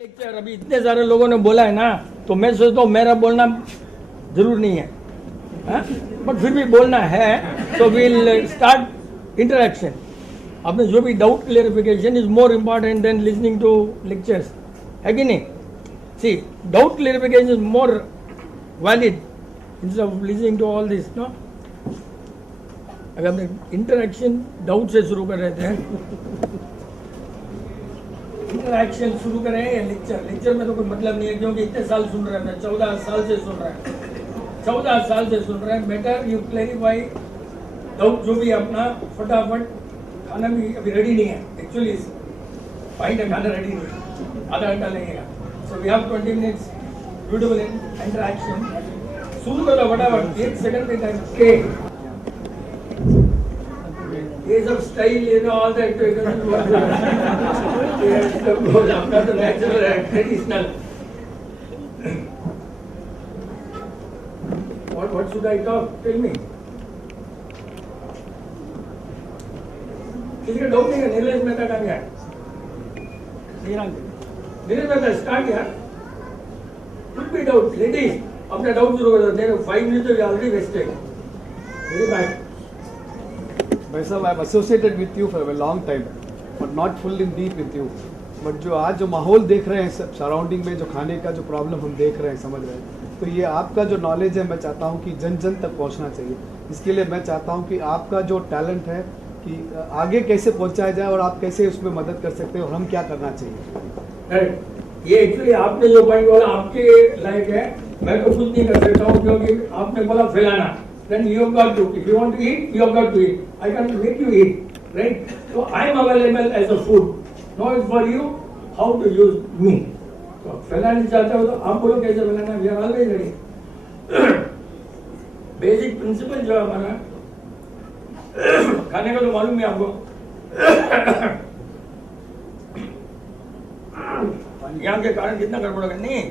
Lecture अभी इतने सारे लोगों ने बोला है ना, तो मैं सोचता हूँ मेरा बोलना जरूर नहीं है, बट फिर भी बोलना है, तो विल स्टार्ट इंटरेक्शन. आपने जो भी doubt clarification is more important than listening to lectures, है कि नहीं? See, doubt clarification is more valid instead of listening to all this, no. अगर हमने इंटरेक्शन डाउट से शुरू कर रहे थे, इंटरैक्शन शुरू करें या लेक्चर? लेक्चर में तो कोई मतलब नहीं है, क्योंकि इतने साल सुन रहे हैं, 14 साल से सुन रहे हैं, 14 साल से सुन रहे हैं. बेटर यू क्लैरिफाई डाउट जो भी अपना फटाफट. खाना भी अभी रेडी नहीं है, एक्चुअली भाई का खाना रेडी नहीं है, आधा घंटा लगेगा. So we have 20 minutes beautiful interaction. शुरू करो फटाफट, 1 सेकंड के टाइम के Age of style, you know, all that it doesn't work. Stuff goes after the natural and traditional. What should I talk? Tell me. किसी का doubt नहीं है? नीरज मेहता का क्या? नीरज मेहता स्टार्ट यार. Could be doubt. Ladies, अपना डाउट शुरू कर दो. 5 minutes तो already wasted. Very bad. भाई साहब, I am associated with you for a long time, but not full in deep with you. But जो आज जो माहौल देख रहे हैं सब सराउंडिंग में, जो खाने का जो प्रॉब्लम हम देख रहे हैं, समझ रहे हैं, तो ये आपका जो नॉलेज है, मैं चाहता हूँ कि जन जन तक पहुँचना चाहिए. इसके लिए मैं चाहता हूँ कि आपका जो टैलेंट है कि आगे कैसे पहुँचाया जाए और आप कैसे उसमें मदद कर सकते हैं और हम क्या करना चाहिए. ये एक्चुअली आपने जो पॉइंट बोला आपके लायक है. मैं तो कुछ नहीं कर सकता हूँ, क्योंकि आपने बोला फैलाना. Then you have got to, if you want to eat, you have got to eat. I can make you eat, right? So I am available as a food. Now it's for you how to use me. तो फैलाना चाहते हो तो आप बोलो कैसे फैलाना. We are always ready. Basic principle जो है हमारा खाने का तो मालूम है आपको. यहाँ के कारण कितना गड़बड़ होगा. नहीं,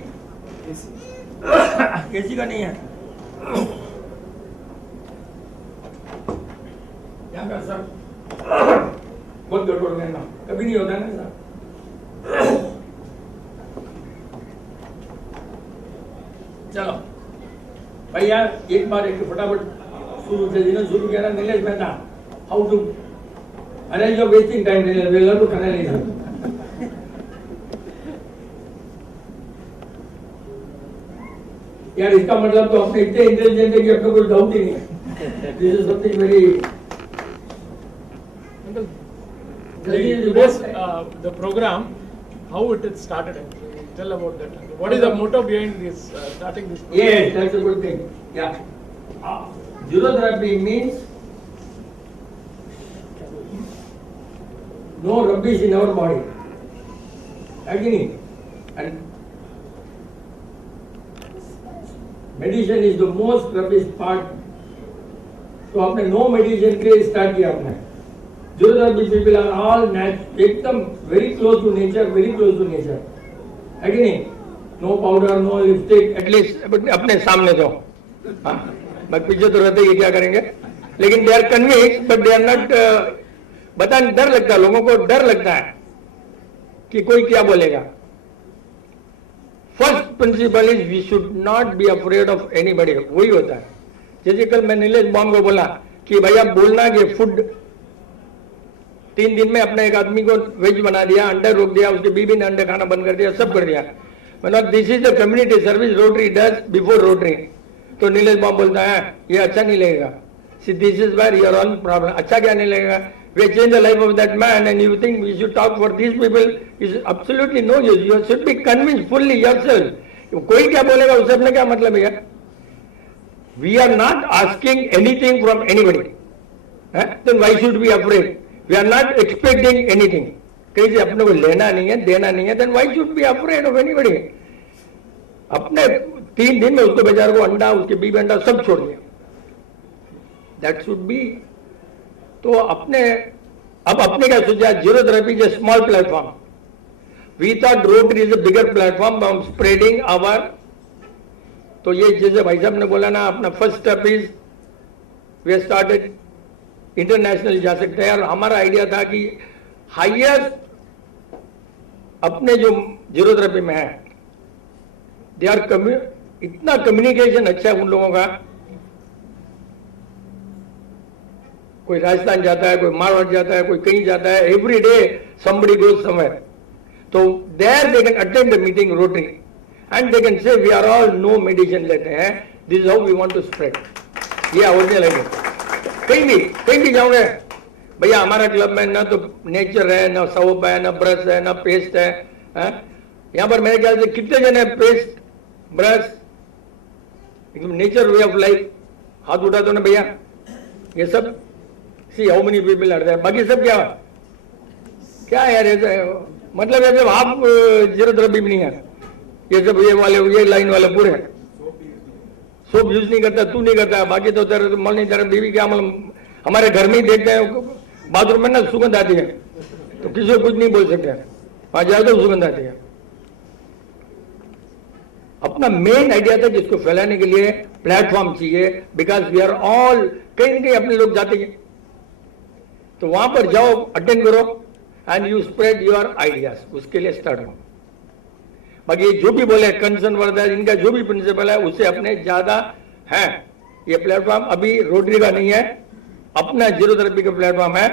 एसी का नहीं है यहाँ का सर. बहुत गड़बड़ है ना, कभी नहीं होता है ना सर. चलो भाई यार, एक बार एक फटाफट शुरू से जिन्होंने शुरू किया ना, Nilesh Mehta, how to arrange your wasting time. Nilesh तो खाना नहीं था यार. इसका मतलब तो अपने इतने इंटेलिजेंट है कि अपने कोई डाउट ही नहीं है. This is something very. The program, how it is started. Tell about that. What is the motto behind this starting this program? Yes, that's a good thing. Yeah. Zero therapy means no rubbish in our body. Agony. And meditation is the most rubbish part. तो आपने know meditation के start किया आपने. Zero therapy people are all एकदम very close to nature, very close to nature. है कि नहीं? No powder, no lipstick, at least अपने सामने दो. बट पीछे तो रहते ये क्या करेंगे. लेकिन they are convinced, but they are not. बता, डर लगता है लोगों को, डर लगता है कि कोई क्या बोलेगा. First principle is we should not be afraid of anybody. वही होता है. जैसे कल मैं नीलेश बॉम को बोला कि भैया बोलना कि फूड 3 दिन में अपने एक आदमी को वेज बना दिया, अंडे रोक दिया, उसके बीबी ने अंडे खाना बंद कर दिया, सब कर दिया. मतलब this is the community service Rotary does before Rotary. तो नीलेश बॉम बोलता है ये अच्छा नहीं लगेगा. See this is where your own problem. अच्छा क्या नहीं लगेगा? We change the life of that man and you think we should talk for this people. Is absolutely no use. You should be convinced fully yourself. कोई क्या बोलेगा उससे अपने क्या मतलब है. We are not asking anything from anybody. Then why should be afraid? We are not expecting anything. कहीं से अपने को लेना नहीं है, देना नहीं है. Then why should be afraid of anybody? अपने 3 दिन में उसको बेचारे को अंडा, उसके बीबी अंडा सब छोड़ दिया. That should be. तो अपने अब अपने क्या सोचा? Zero therapy is a small platform. We thought Rotary is a bigger platform. हम spreading our. तो ये जैसे भाई साहब ने बोला ना, अपना first step is we have started international जा सकते हैं. और हमारा आइडिया था कि हाईएस्ट अपने जो जीरो थेरेपी में है, दे आर इतना कम्युनिकेशन अच्छा है उन लोगों का। कोई राजस्थान जाता है, कोई मारवाड़ जाता है, कोई कहीं जाता है, every day somebody goes somewhere. तो there they can attend the meeting Rotary and they can say we are all no medicine लेते हैं, this is how we want to spread. ये ओरिजिनल है। कहीं भी जाओगे भैया, हमारा क्लब में ना तो नेचर है, ना सोप है, ना ब्रश है, ना पेस्ट है, यहाँ पर मेरे ख्याल से कितने जन है पेस्ट ब्रश एकदम नेचर वे ऑफ लाइफ, हाथ उठा दो ना भैया। ये सब see how many people are there, बाकी सब क्या है यार, ऐसा मतलब ऐसे आप जीरो थेरेपी भी नहीं है, ये सब ये वाले ये लाइन वाले पूरे सोप यूज नहीं करता, तू नहीं करता, बाकी तो तेरे मन नहीं, तेरा बीवी क्या मतलब, हमारे घर में ही देखते हैं बाथरूम में ना सुगंध आती है तो किसी को कुछ नहीं बोल सकते, वहां जाए तो सुगंध आती है। अपना मेन आइडिया था जिसको फैलाने के लिए प्लेटफॉर्म चाहिए, बिकॉज वी आर ऑल कहीं ना कहीं अपने लोग जाते हैं, तो वहां पर जाओ, अटेंड करो and you spread your ideas, उसके लिए स्टार्ट हो। बाकी ये जो भी बोले कंसर्न वर्धा, इनका जो भी प्रिंसिपल है उससे अपने ज्यादा है। ये प्लेटफॉर्म अभी रोटरी का नहीं है, अपना जीरो थेरेपी का प्लेटफॉर्म है।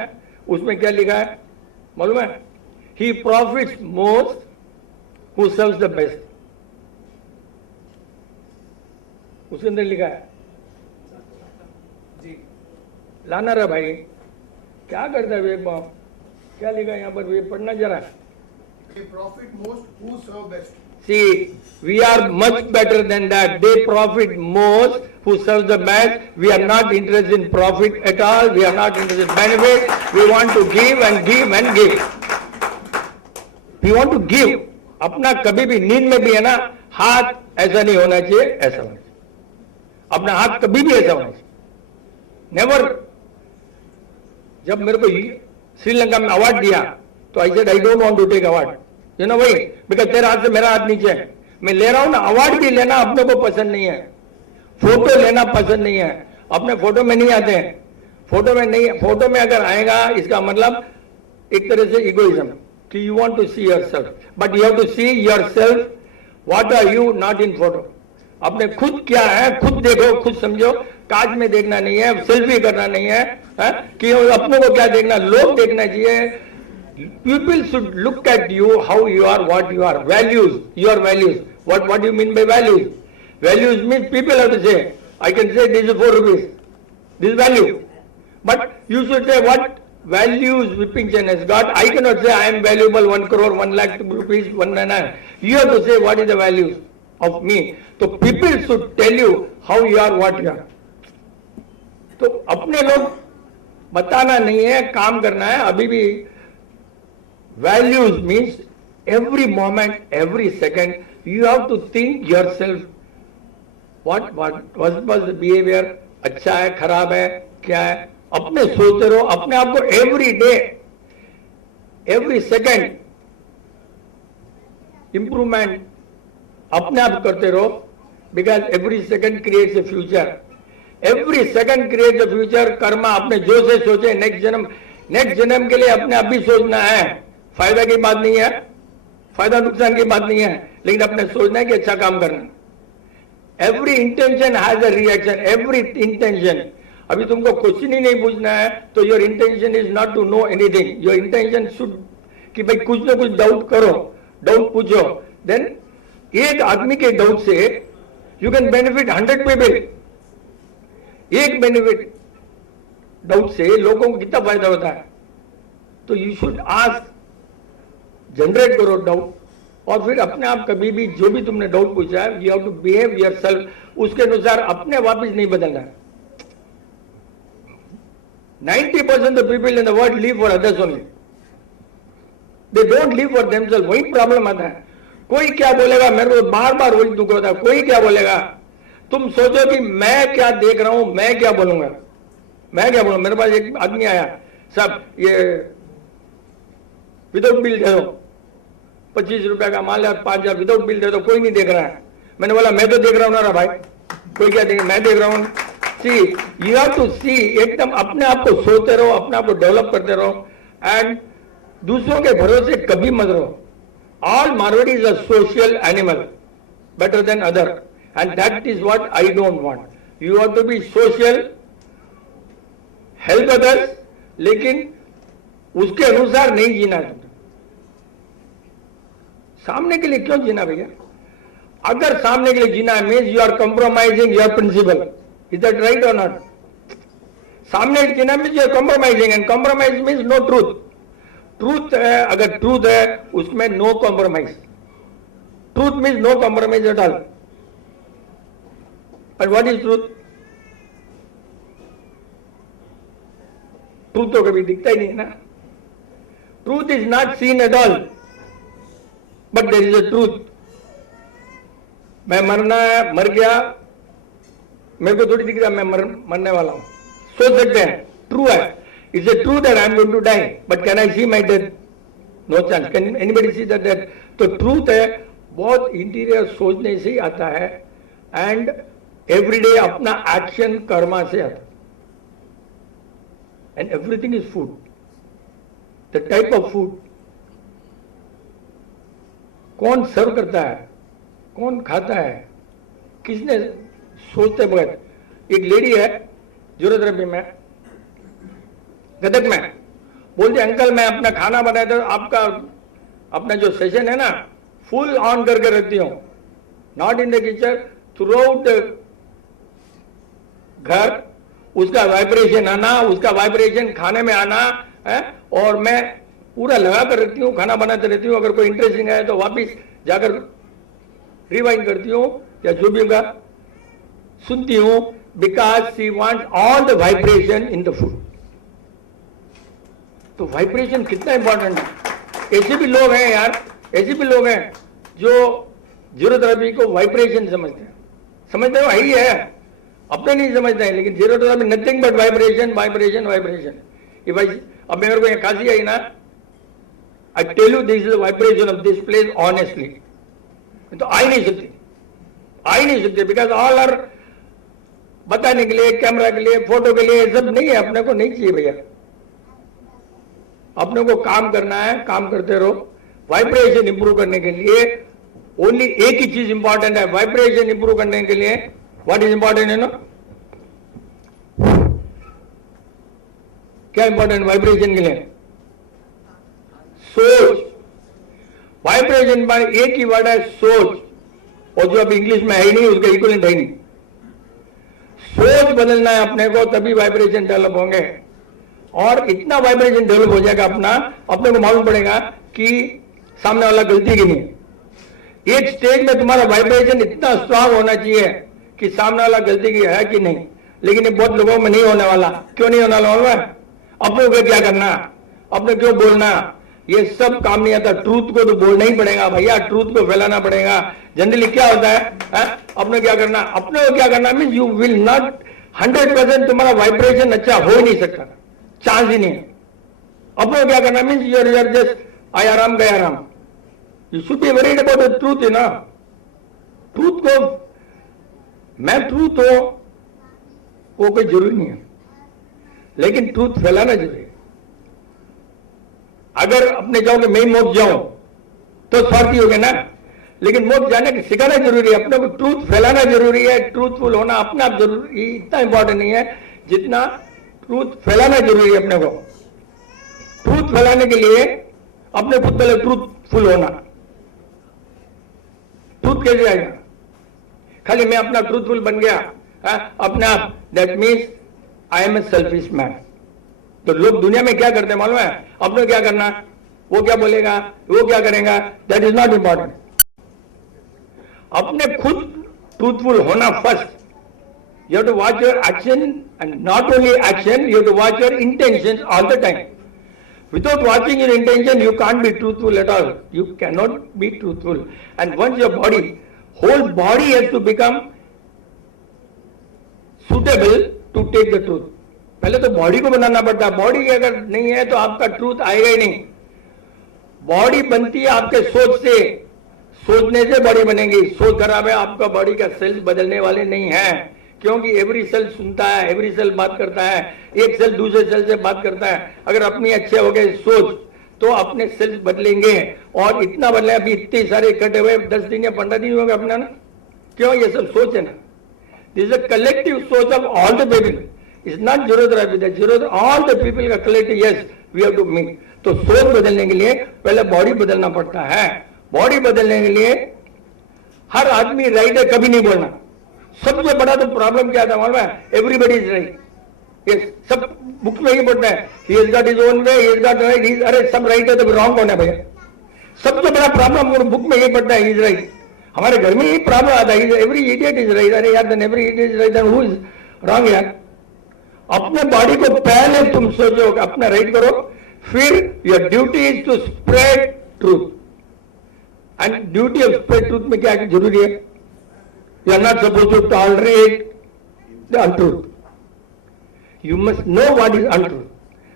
उसमें क्या लिखा है मालूम है? He profits most who serves the best, उसके अंदर लिखा है जी। लाना रहा भाई, क्या करता है वे बाप, क्या लिखा है यहाँ पर, वे पढ़ना जरा। Profit most who serve best. See, we are much better than that. They profit most who serve the best. We are not interested in profit at all. We are not interested in benefit. We want to give and give and give. We want to give. अपना कभी भी नींद में भी है ना, हाथ ऐसा नहीं होना चाहिए, ऐसा होना चाहिए। अपना हाथ कभी भी ऐसा होना चाहिए, नेवर। जब मेरे को श्रीलंका में अवार्ड दिया तो I said I don't want to take award, you know भाई, बिकॉज तेरा हाथ से मेरा हाथ नीचे है, मैं ले रहा हूं ना। अवार्ड भी लेना अपने को पसंद नहीं है, फोटो लेना पसंद नहीं है, अपने फोटो में नहीं आते हैं, फोटो में नहीं, फोटो में अगर आएगा इसका मतलब एक तरह से इगोइज्म कि you want to see yourself, but you have to see yourself what are you, not in photo. अपने खुद क्या है खुद देखो, खुद समझो, काज में देखना नहीं है, सेल्फी करना नहीं है, कि अपनों को क्या देखना, लोग देखना चाहिए। People should look at you, how you are, what you are. Values, your values. What do you mean by values? Values means people have to say, I can say this is 4 rupees. This is value. But you should say what values Vipin Chen has got. I cannot say I am valuable 1 crore, 1 lakh rupees, 199. You have to say what is the values of me. So people should tell you how you are, what you are. तो अपने लोग बताना नहीं है, काम करना है। अभी भी values means every moment, every second you have to think yourself what was the behavior, अच्छा है खराब है क्या है, अपने सोचते रहो अपने आप को, every day every second improvement अपने आप करते रहो, because every second creates a future, every second creates a future। Karma अपने जो से सोचे, नेक्स्ट जन्म के लिए अपने आप भी सोचना है। फायदा की बात नहीं है, फायदा नुकसान की बात नहीं है, लेकिन अपने सोचना है कि अच्छा काम करना। Every intention has a reaction, every intention. अभी तुमको क्वेश्चन ही नहीं पूछना है तो your intention is not to know anything, your intention should कि भाई कुछ ना कुछ डाउट करो, डाउट पूछो। देन एक आदमी के डाउट से यू कैन बेनिफिट 100 पीपल। एक बेनिफिट डाउट से लोगों को कितना फायदा होता है। तो यू शुड आस्क, जनरेट करो डाउट, और फिर अपने आप कभी भी जो भी तुमने डाउट पूछा है, you have to behave yourself, उसके अनुसार अपने वापस नहीं बदलना है। 90% of people in the world live for others only, they don't live for themselves। वही प्रॉब्लम आता है। कोई क्या बोलेगा, मेरे को बार बार वही दुख होता है, कोई क्या बोलेगा। तुम सोचो कि मैं क्या देख रहा हूं, मैं क्या बोलूंगा, मैं क्या बोलूंगा। मेरे पास एक आदमी आया, सब ये विदाउट बिल दे दो, 25 रुपए का माल है, 5000 विदाउट बिल दे दो, कोई नहीं देख रहा है। मैंने बोला मैं तो देख रहा हूं ना भाई, कोई क्या देख, मैं देख रहा हूं। सी यू हैव टू सी, एकदम अपने आप को सोचते रहो, अपने आप को डेवलप करते रहो, एंड दूसरों के भरोसे कभी मत रहो। All Marwadis are social animal, better than other, and that is what I don't want. You have to be social, help others, लेकिन उसके अनुसार नहीं जीना है। सामने के लिए क्यों जीना भैया? अगर सामने के लिए जीना है means you are compromising your principle. Is that right or not? सामने जीना means you are compromising, and compromise means no truth. Truth है, अगर ट्रूथ है उसमें no compromise. Truth means no compromise at all. But what is truth? Truth तो कभी दिखता ही नहीं है ना. Truth is not seen at all, but there is a truth. मैं मरना है, मर गया, मेरे को थोड़ी दिख रहा मैं मरने वाला हूं. सोच सकते हैं ट्रू है. Is it true that I am going to die? But can I see my death? No chance. Can anybody see that death? तो truth है, बहुत इंटीरियर सोचने से ही आता है, एंड एवरीडे अपना एक्शन कर्मा से आता है. And everything is food. The type of food, कौन सर्व करता है, कौन खाता है, किसने सोचते बगैर. एक लेडी है ज्योतिथेरेपी में, गदक में, बोलते अंकल मैं अपना खाना बनाया तो आपका अपना जो सेशन है ना फुल ऑन करके रखती हूँ, not in the kitchen, through out the घर. उसका वाइब्रेशन आना, उसका वाइब्रेशन खाने में आना है, और मैं पूरा लगा कर रखती हूँ, खाना बनाते रहती हूँ. अगर कोई इंटरेस्टिंग है तो वापिस जाकर रिवाइंड करती हूँ या जो भी होगा सुनती हूँ, because she wants all the vibration in the food. तो वाइब्रेशन कितना इंपॉर्टेंट है. ऐसे भी लोग हैं यार, ऐसे भी लोग हैं जो जीरो थेरेपी को वाइब्रेशन समझते हैं. समझते हो ही है, अपने नहीं समझते हैं, लेकिन zero therapy nothing but vibration vibration vibration. अब मेरे को ये खांसी आई ना, I tell you this is the vibration of this place honestly. तो आ ही नहीं सकते बिकॉज ऑल आर बताने के लिए, कैमरा के लिए, फोटो के लिए, सब नहीं है. अपने को नहीं चाहिए भैया. अपने को काम करना है, काम करते रहो. वाइब्रेशन इंप्रूव करने के लिए ओनली एक ही चीज इंपॉर्टेंट है. वाइब्रेशन इंप्रूव करने के लिए व्हाट इज इंपॉर्टेंट है ना, क्या इंपॉर्टेंट वाइब्रेशन के लिए? सोच. वाइब्रेशन पर एक ही वर्ड है सोच, और जो अब इंग्लिश में है ही नहीं, उसका इक्विवेलेंट है ही नहीं. सोच बदलना है अपने को, तभी वाइब्रेशन डेवलप होंगे. और इतना वाइब्रेशन डेवलप हो जाएगा अपने को मालूम पड़ेगा कि सामने वाला गलती की नहीं. एक स्टेज में तुम्हारा वाइब्रेशन इतना स्ट्रांग होना चाहिए कि सामने वाला गलती की है कि नहीं. लेकिन ये बहुत लोगों में नहीं होने वाला. क्यों नहीं होने वाला? अपने को क्या करना, अपने क्यों बोलना, ये सब काम नहीं आता. ट्रूथ को तो बोलना ही पड़ेगा भैया, ट्रूथ को फैलाना पड़ेगा. जनरली क्या होता है? अपने क्या करना, अपने को क्या करना मीन्स यू विल नॉट 100%. तुम्हारा वाइब्रेशन अच्छा हो ही नहीं सकता, चांस ही नहीं है. अपने क्या करना मीन्स यू आर जस्ट आया राम गया Ram. You should be worried about the truth. है ना, ट्रूथ को मैं ट्रूथ हो वो कोई जरूरी नहीं है, लेकिन ट्रूथ फैलाना जरूरी है. अगर अपने जाओगे मैं ही मोक्ष जाऊं तो स्वार्थी हो गए ना, लेकिन मोक्ष जाने के सिखाना जरूरी है. अपने को ट्रूथ फैलाना जरूरी है. ट्रूथफुल होना अपना आप जरूरी, इतना इंपॉर्टेंट नहीं है जितना ट्रूथ फैलाना जरूरी है. अपने को ट्रूथ फैलाने के लिए अपने खुद पहले ट्रूथफुल होना. ट्रूथ कैसे आएगा? खाली मैं अपना ट्रूथफुल बन गया अपने आप, that means I am a selfish man. तो लोग दुनिया में क्या करते हैं मालूम है? अपने क्या करना, वो क्या बोलेगा, वो क्या करेगा, दैट इज नॉट इंपॉर्टेंट. अपने खुद ट्रूथफुल होना first. You have to watch your action, and not only action, you have to watch your intentions all the time. Without watching your intention, you can't be truthful at all. You cannot be truthful. And once your body, whole body has to become suitable to take the truth. पहले तो body को बनाना पड़ता है. Body अगर नहीं है तो आपका ट्रूथ आएगा ही नहीं. बॉडी बनती है आपके सोच से, सोचने से बॉडी बनेगी. सोच खराब है, आपका बॉडी का सेल्स बदलने वाले नहीं है, क्योंकि एवरी सेल सुनता है, एवरी सेल बात करता है, एक सेल दूसरे सेल से बात करता है. अगर अपनी अच्छे हो गए सोच, तो अपने सेल्स बदलेंगे। और इतना बदले, अभी इतने सारे इकट्ठे हुए, 10 दिन या 15 दिन हो गए अपना ना, क्यों? ये सब सोच है ना, दिस अ कलेक्टिव सोच of all the people, it's not zero therapy, the zero all the people का collective, yes we have to meet. तो सोच बदलने के लिए पहले बॉडी बदलना पड़ता है। बॉडी बदलने के लिए हर आदमी राइट है कभी नहीं बोलना। सबसे बड़ा तो प्रॉब्लम क्या था मालूम है? एवरीबडी इज राइट, यस, सब बुक में ही पढ़ता है, he has got his own way, he has got right, अरे सब राइट है तो रॉन्ग कौन है भैया? सबसे बड़ा प्रॉब्लम बुक में ही पढ़ता है, ही इज राइट। हमारे घर में ही प्रॉब्लम आता है, एवरी इडियट इज राइट, अरे यार then every idiot is right, then who is wrong यार? अपने बॉडी को पहले तुम सोचो, अपना राइट करो, फिर your duty is to spread truth. And duty of spread truth में क्या जरूरी है? You are not suppose to tolerate the untruth, you must know what is untruth.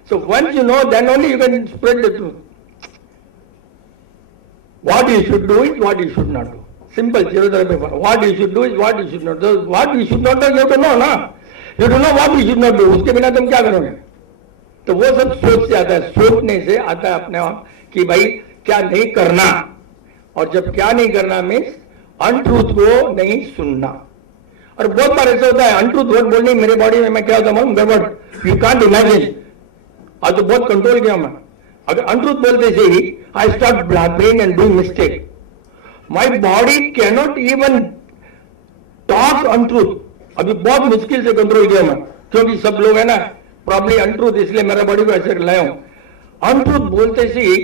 So once you know, then only you can spread the truth. What you should do is what you should not do. Simple, zero therapy. What you should do is what you should not do. What you should not do, you have to know, ना? You have to know what you should not do. उसके बिना तुम क्या करोगे? तो वो सब सोच से आता है, सोचने से आता है अपने आप कि भाई क्या नहीं करना, और जब क्या नहीं करना मीन्स अनट्रूथ को नहीं सुनना। और बहुत बार ऐसा होता है, अनट्रूथ वर्ड बोलनी मेरे बॉडी में मैं क्या होता हूँ गड़बड़, यू कांट इमेजिन। आज तो बहुत कंट्रोल किया मैं, अगर अनट्रूथ बोलते से ही I start blubbering and doing mistake, my body can not even talk untruth. अभी बहुत मुश्किल से कंट्रोल किया मैं, क्योंकि सब लोग है ना प्रॉब्ली अनट्रूथ, इसलिए मेरा बॉडी को ऐसे लाया हूं। अनट्रूथ बोलते से ही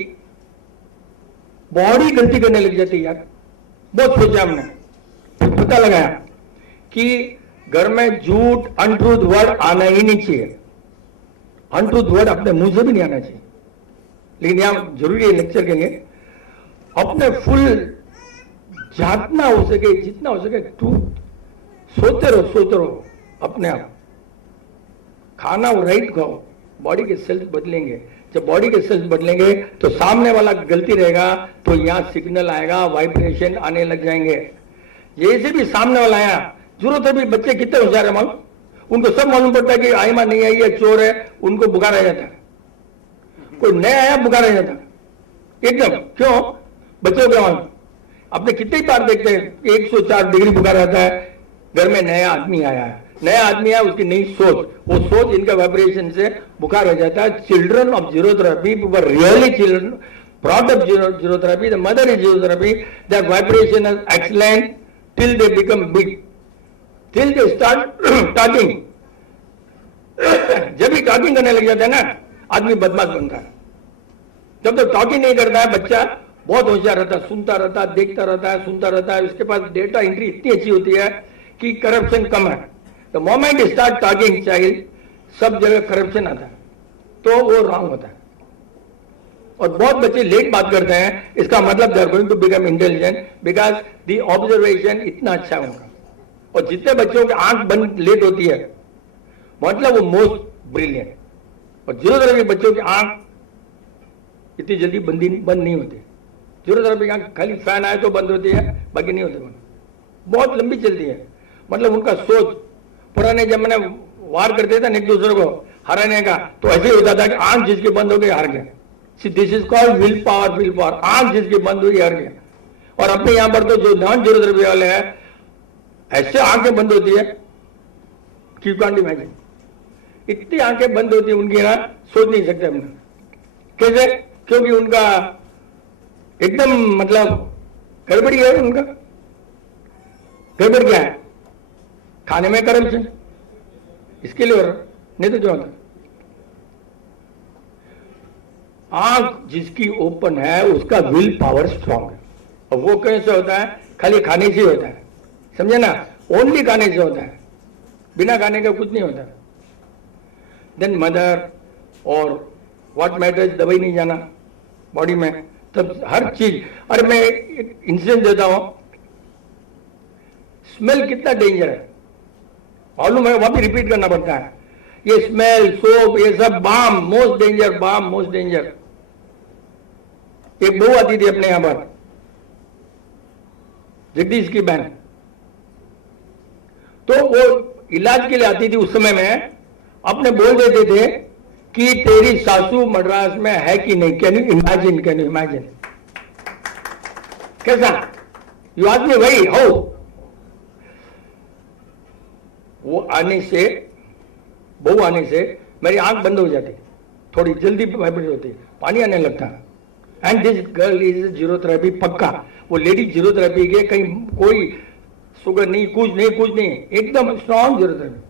बॉडी गलती करने लग जाती है यार। बहुत सोचा हमने, पता लगाया कि घर में झूठ अनट्रूथ वर्ड आना ही नहीं चाहिए, अनट्रूथ वर्ड अपने मुंह से भी नहीं आना चाहिए। लेकिन यहां जरूरी है लेक्चर के लिए अपने फुल जितना हो सके ट्रूथ सोचते रहो अपने आप। खाना वो राइट खाओ, बॉडी के सेल्स बदलेंगे। जब बॉडी के सेल्स बदलेंगे तो सामने वाला गलती रहेगा तो यहां सिग्नल आएगा, वाइब्रेशन आने लग जाएंगे। जैसे भी सामने वाला आया, जरूरत है भी, बच्चे कितने होशियार है मालूम, उनको सब मालूम पड़ता है कि आईमा नहीं आई है, चोर है, उनको बुखार आ जाता है। कोई नया आया बुखार आ जाता है एकदम, क्यों? बच्चों के मालूम, अपने कितनी बार देखते हैं 104 डिग्री बुखार आता है, घर में नया आदमी आया है, नया आदमी आया, उसकी नई सोच, वो सोच इनका वाइब्रेशन से बुखार हो जाता है। Children of zero therapy were really children brought up zero therapy, the mother is zero therapy, their vibration is excellent till they become big, till they start talking। जब भी टॉकिंग करने लग जाता है ना, आदमी बदमाश बनता है। जब तक टॉकिंग नहीं करता है, बच्चा बहुत होशियार रहता है, सुनता रहता है, देखता रहता है, सुनता रहता है, उसके पास डेटा एंट्री इतनी अच्छी होती है कि करप्शन कम है। The moment start talking child, सब जगह करप्शन आता है, तो वो रॉन्ग होता है। और बहुत बच्चे लेट बात करते हैं, इसका मतलब they are going to become intelligent because the observation इतना अच्छा है उनका। और जितने बच्चों की आंख बंद लेट होती है, मतलब वो मोस्ट ब्रिलियंट। और जीरोथेरेपी बच्चों की आंख इतनी जल्दी बंद नहीं होती। जीरोथेरेपी की आंख खाली फैन आए तो बंद होती है, बाकी नहीं होती बंद, बहुत लंबी चलती है। मतलब उनका सोच, पुराने जमाने वार करते थे एक दूसरे को हराने का, तो ऐसे ही होता था कि आंख जिसकी बंद हो गई हार गया। This is called will power. आंख जिसकी बंद हुई हार गया। और अपने यहां पर तो जो नॉन जीरोथेरेपी वाले हैं, ऐसे आंखें बंद होती है कि यू कांट इमेजिन, इतनी आंखें बंद होती है उनकी, ना सोच नहीं सकते हमने कैसे, क्योंकि उनका एकदम मतलब गड़बड़ी है। उनका गड़बड़ क्या है? खाने में करप्शन, इसके लिए हो रहा, नहीं तो जो होता। आंख जिसकी ओपन है उसका विल पावर स्ट्रांग है। और वो कैसे होता है? खाली खाने से होता है, समझे ना, ओनली खाने से होता है, बिना खाने का कुछ नहीं होता। देन मदर और व्हाट मैटर्स, दवाई नहीं जाना बॉडी में, तब हर चीज। अरे मैं एक इंसिडेंट देता हूं, स्मेल कितना डेंजर है मालूम है, वहां भी रिपीट करना पड़ता है। ये स्मेल, सोप, ये सब balm most danger, balm most danger. एक बहू आती थी अपने यहां पर, जगदीश की बहन, तो वो इलाज के लिए आती थी। उस समय में अपने बोल देते थे कि तेरी सासू मद्रास में है कि नहीं। Can you imagine, can you imagine? कैसा? यू आस्क मी भाई हाउ? वो आने से, बहू आने से मेरी आंख बंद हो जाती, थोड़ी जल्दी वाइब्रेट होती, पानी आने लगता। And this girl is zero therapy पक्का। वो लेडी जीरो थेरेपी के, कहीं कोई शुगर नहीं, कुछ नहीं, एकदम स्ट्रॉन्ग जीरो थेरेपी।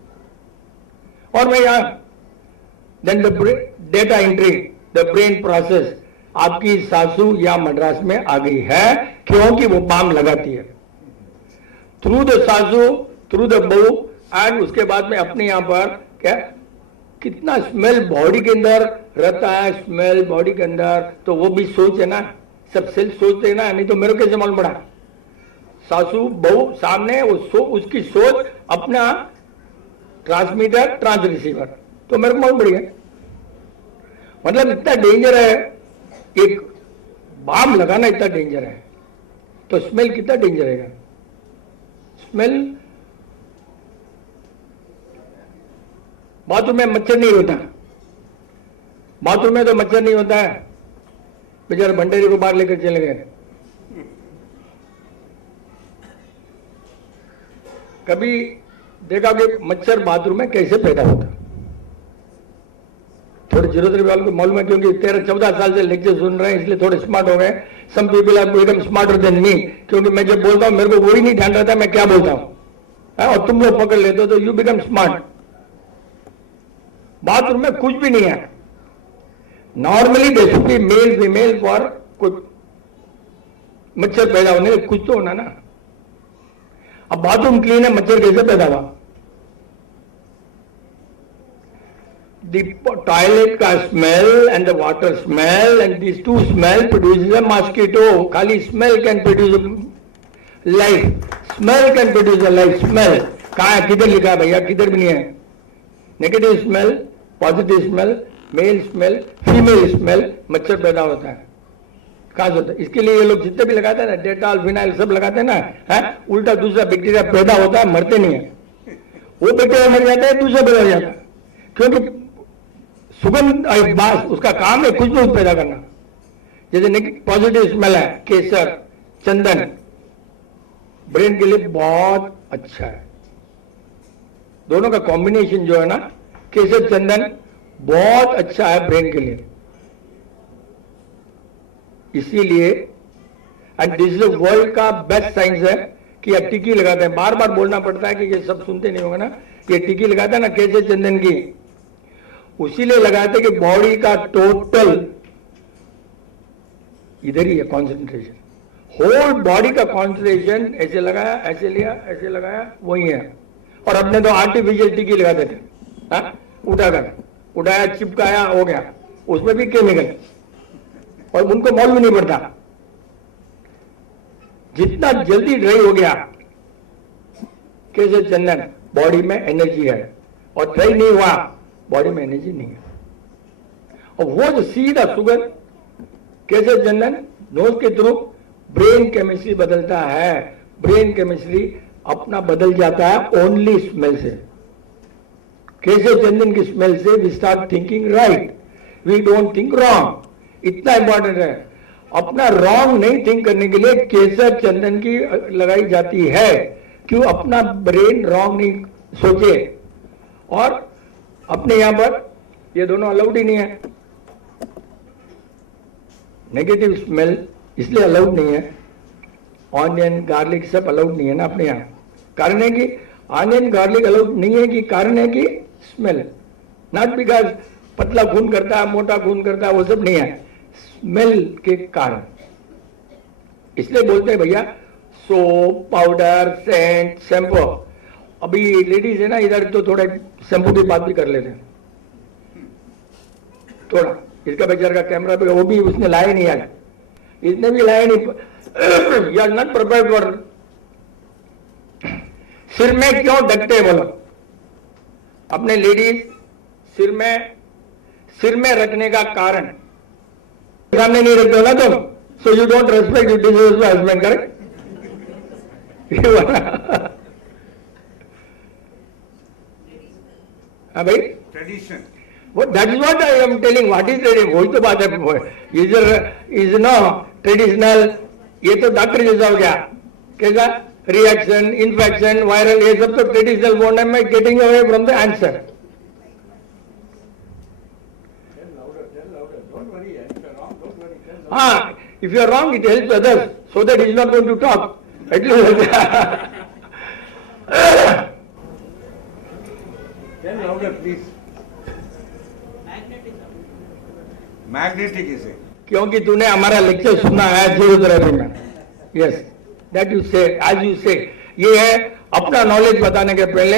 और मैं यहाँ then the data entry, the brain process, आपकी सासू या मद्रास में आ गई है क्योंकि वो बाम लगाती है थ्रू द सासू, थ्रू द बहू। एंड उसके बाद में अपने यहां पर क्या कितना स्मेल बॉडी के अंदर रहता है, स्मेल बॉडी के अंदर, तो वो भी सोच है ना, सब सेल्फ सोचते हैं ना, नहीं तो मेरे को कैसे मालूम पड़ा? सासू बहू सामने, उसकी सोच अपना ट्रांसमीटर, ट्रांस रिसीवर, तो मेरे को मालूम पड़ गया। मतलब इतना डेंजर है, एक बाम लगाना इतना डेंजर है, तो स्मेल कितना डेंजर रहेगा? स्मेल, बाथरूम में मच्छर नहीं होता, बाथरूम में तो मच्छर नहीं होता है, बेचारे भंडेरी को बाहर लेकर चले गए। कभी देखा कि मच्छर बाथरूम में कैसे पैदा होता? थोड़े जीरो थेरेपी वालों को मालूम है, क्योंकि 13-14 साल से लेक्चर सुन रहे हैं, इसलिए थोड़े स्मार्ट हो गए। Some people are become smarter than me, क्योंकि मैं जब बोलता हूं मेरे को वही नहीं ध्यान रहता मैं क्या बोलता हूं, और तुम लोग पकड़ लेते हो, तो यू बिकम स्मार्ट। बाथरूम में कुछ भी नहीं है। Normally they should be male female for कुछ मच्छर पैदा होने के कुछ तो होना ना। अब बाथरूम क्लीन है, मच्छर कैसे पैदा हुआ? The toilet का smell and the water smell and these two smell produces a mosquito. खाली smell can produce a life. Smell can produce a life. Smell कहाँ है? किधर लिखा है भैया? किधर भी नहीं है। Negative smell, positive smell, male smell, female smell, मच्छर पैदा होता है। कहाँ से होता है? इसके लिए ये लोग जितने भी लगाते हैं ना, डेटॉल, फिनाइल सब लगाते हैं ना, है उल्टा दूसरा बैक्टीरिया पैदा होता है, मरते नहीं है। वो बैक्टीरिया मर जाता है, दूसरा पैदा हो जाता है, क्योंकि सुगंध बास उसका काम है खुशबू पैदा करना। जैसे पॉजिटिव स्मेल है, केसर, चंदन, ब्रेन के लिए बहुत अच्छा है। दोनों का कॉम्बिनेशन जो है ना, केसर चंदन, बहुत अच्छा है ब्रेन के लिए। इसीलिए एंड दिस इज वर्ल्ड का बेस्ट साइंस है कि ये टिक्की लगाते हैं। बार बार बोलना पड़ता है कि ये सब सुनते नहीं होंगे ना, ये टिक्की लगाते हैं ना केसर चंदन की, उसीलिए लगाते कि बॉडी का टोटल इधर ही है कंसंट्रेशन, होल बॉडी का कंसंट्रेशन। ऐसे लगाया, ऐसे लिया, ऐसे लगाया, वही है। और अपने तो आर्टिफिशियल टिक्की लगा देते, उठाया, चिपकाया, हो गया, उसमें भी केमिकल, और उनको मालूम नहीं पड़ता। जितना जल्दी ड्राई हो गया कैसे चंदन, बॉडी में एनर्जी है, और ड्राई नहीं हुआ, बॉडी में एनर्जी नहीं है। और वो जो सीधा सुगंध कैसे चंदन नोज के थ्रू ब्रेन केमिस्ट्री बदलता है। ब्रेन केमिस्ट्री अपना बदल जाता है ओनली स्मेल से। कैसे चंदन की स्मेल से we start thinking right, we don't think wrong. इतना इंपॉर्टेंट है। अपना रॉन्ग नहीं थिंक करने के लिए केसर चंदन की लगाई जाती है, क्यों? अपना ब्रेन रॉन्ग नहीं सोचे। और अपने यहां पर ये दोनों अलाउड ही नहीं है। नेगेटिव स्मेल इसलिए अलाउड नहीं है, ऑनियन गार्लिक सब अलाउड नहीं है ना अपने यहां। कारण है कि ऑनियन गार्लिक अलाउड नहीं है कि कारण है कि स्मेल, नॉट बिकॉज पतला खून करता है, मोटा खून करता है, वो सब नहीं है, स्मेल के कारण। इसलिए बोलते हैं भैया सोप, पाउडर, सेंट, शैम्पू। अभी लेडीज है ना इधर, तो थोड़ा शैम्पू की बात भी कर लेते हैं थोड़ा। इसका बेचारे का कैमरा पे वो भी उसने लाया नहीं यार, इसने भी लाया नहीं। You are not prepared for. सिर में क्यों ढकते बोलो? अपने लेडीज सिर में रखने का कारण सामने नहीं रखते हो ना तुम, so you don't respect you deserve husband, correct? हाँ भाई, That is what I am telling. What is trading? वही तो बात है. Is no traditional. ये तो डॉक्टर जैसा हो गया. कैसा? Reaction, infection, viral. ये सब तो traditional बोलने में getting away from the answer. हाँ, if you are wrong, it helps others so that he is not going to talk. At least. Tell louder, please. Magnetic is it? क्योंकि तूने हमारा lecture सुना है जीरोथेरेपी में. यस, दैट यू से, as you से, ये है अपना नॉलेज बताने के पहले.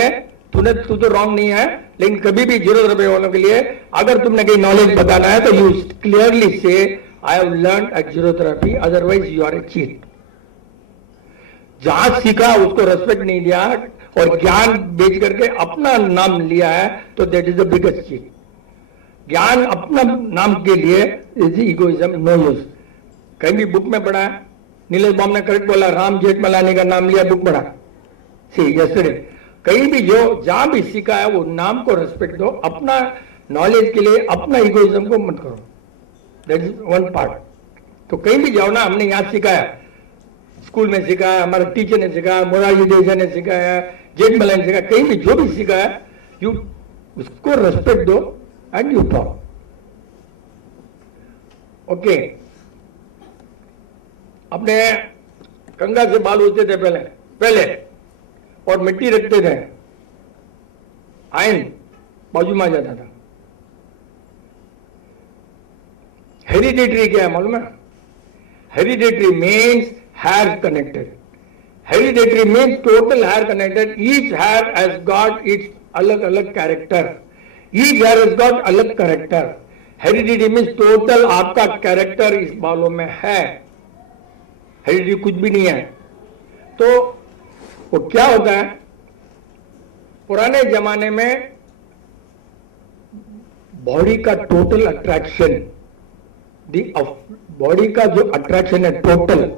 तू तो रॉन्ग नहीं है, लेकिन कभी भी जीरोथेरेपी वालों के लिए अगर तुमने कहीं नॉलेज बताना है तो यू क्लियरली से I have learned at zero therapy, otherwise you are a cheat. जहां सीखा उसको रेस्पेक्ट नहीं दिया और ज्ञान बेच करके अपना नाम लिया है तो that is the biggest cheat. ज्ञान अपना नाम के लिए इज इगोइज्म, नो यूज. कहीं भी बुक में पढ़ा है, नीलेश बॉम ने करेक्ट बोला, राम जेठमलानी का नाम लिया, बुक पढ़ा. सी यस्टरडे कहीं भी जो जहां भी सीखा है वो नाम को रेस्पेक्ट दो, अपना नॉलेज के लिए अपना इगोइज्म को मत करो. That is one part. तो कहीं भी जाओ ना, हमने यहाँ सिखाया, स्कूल में सिखाया, हमारे टीचर ने सिखाया, मोरारजी देसाई ने सिखाया, जेठमलानी ने सिखाया, कहीं भी जो भी सिखाया यू उसको रेस्पेक्ट दो and you talk. Okay. अपने गंगा से बाल होते थे पहले और मिट्टी रखते थे, आयन बाजू में आ जाता था. हेरिडिटरी क्या है मालूम है? Hereditary means hair connected. Hereditary means total hair connected. Each hair has got its अलग character. Each hair has got अलग character. Heredity means total आपका character इस बालों में है. Heredity कुछ भी नहीं है. तो वो क्या होता है? पुराने जमाने में बॉडी का टोटल अट्रैक्शन, बॉडी का जो अट्रैक्शन है टोटल,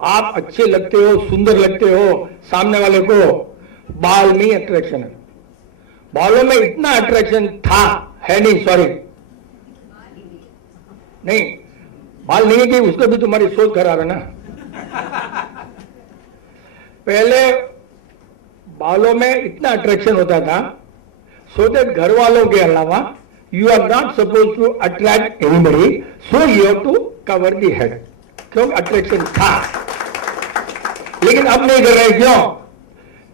आप अच्छे लगते हो, सुंदर लगते हो, सामने वाले को बाल में अट्रैक्शन है. बालों में इतना अट्रैक्शन था, है नहीं, सॉरी नहीं, बाल नहीं है कि उसको भी तुम्हारी सोच खराब है ना. पहले बालों में इतना अट्रैक्शन होता था सो दैट घर वालों के अलावा you are not suppose to attract anybody, so you have to cover the head. क्यों? अट्रैक्शन था. लेकिन अब नहीं कर रहे. क्यों?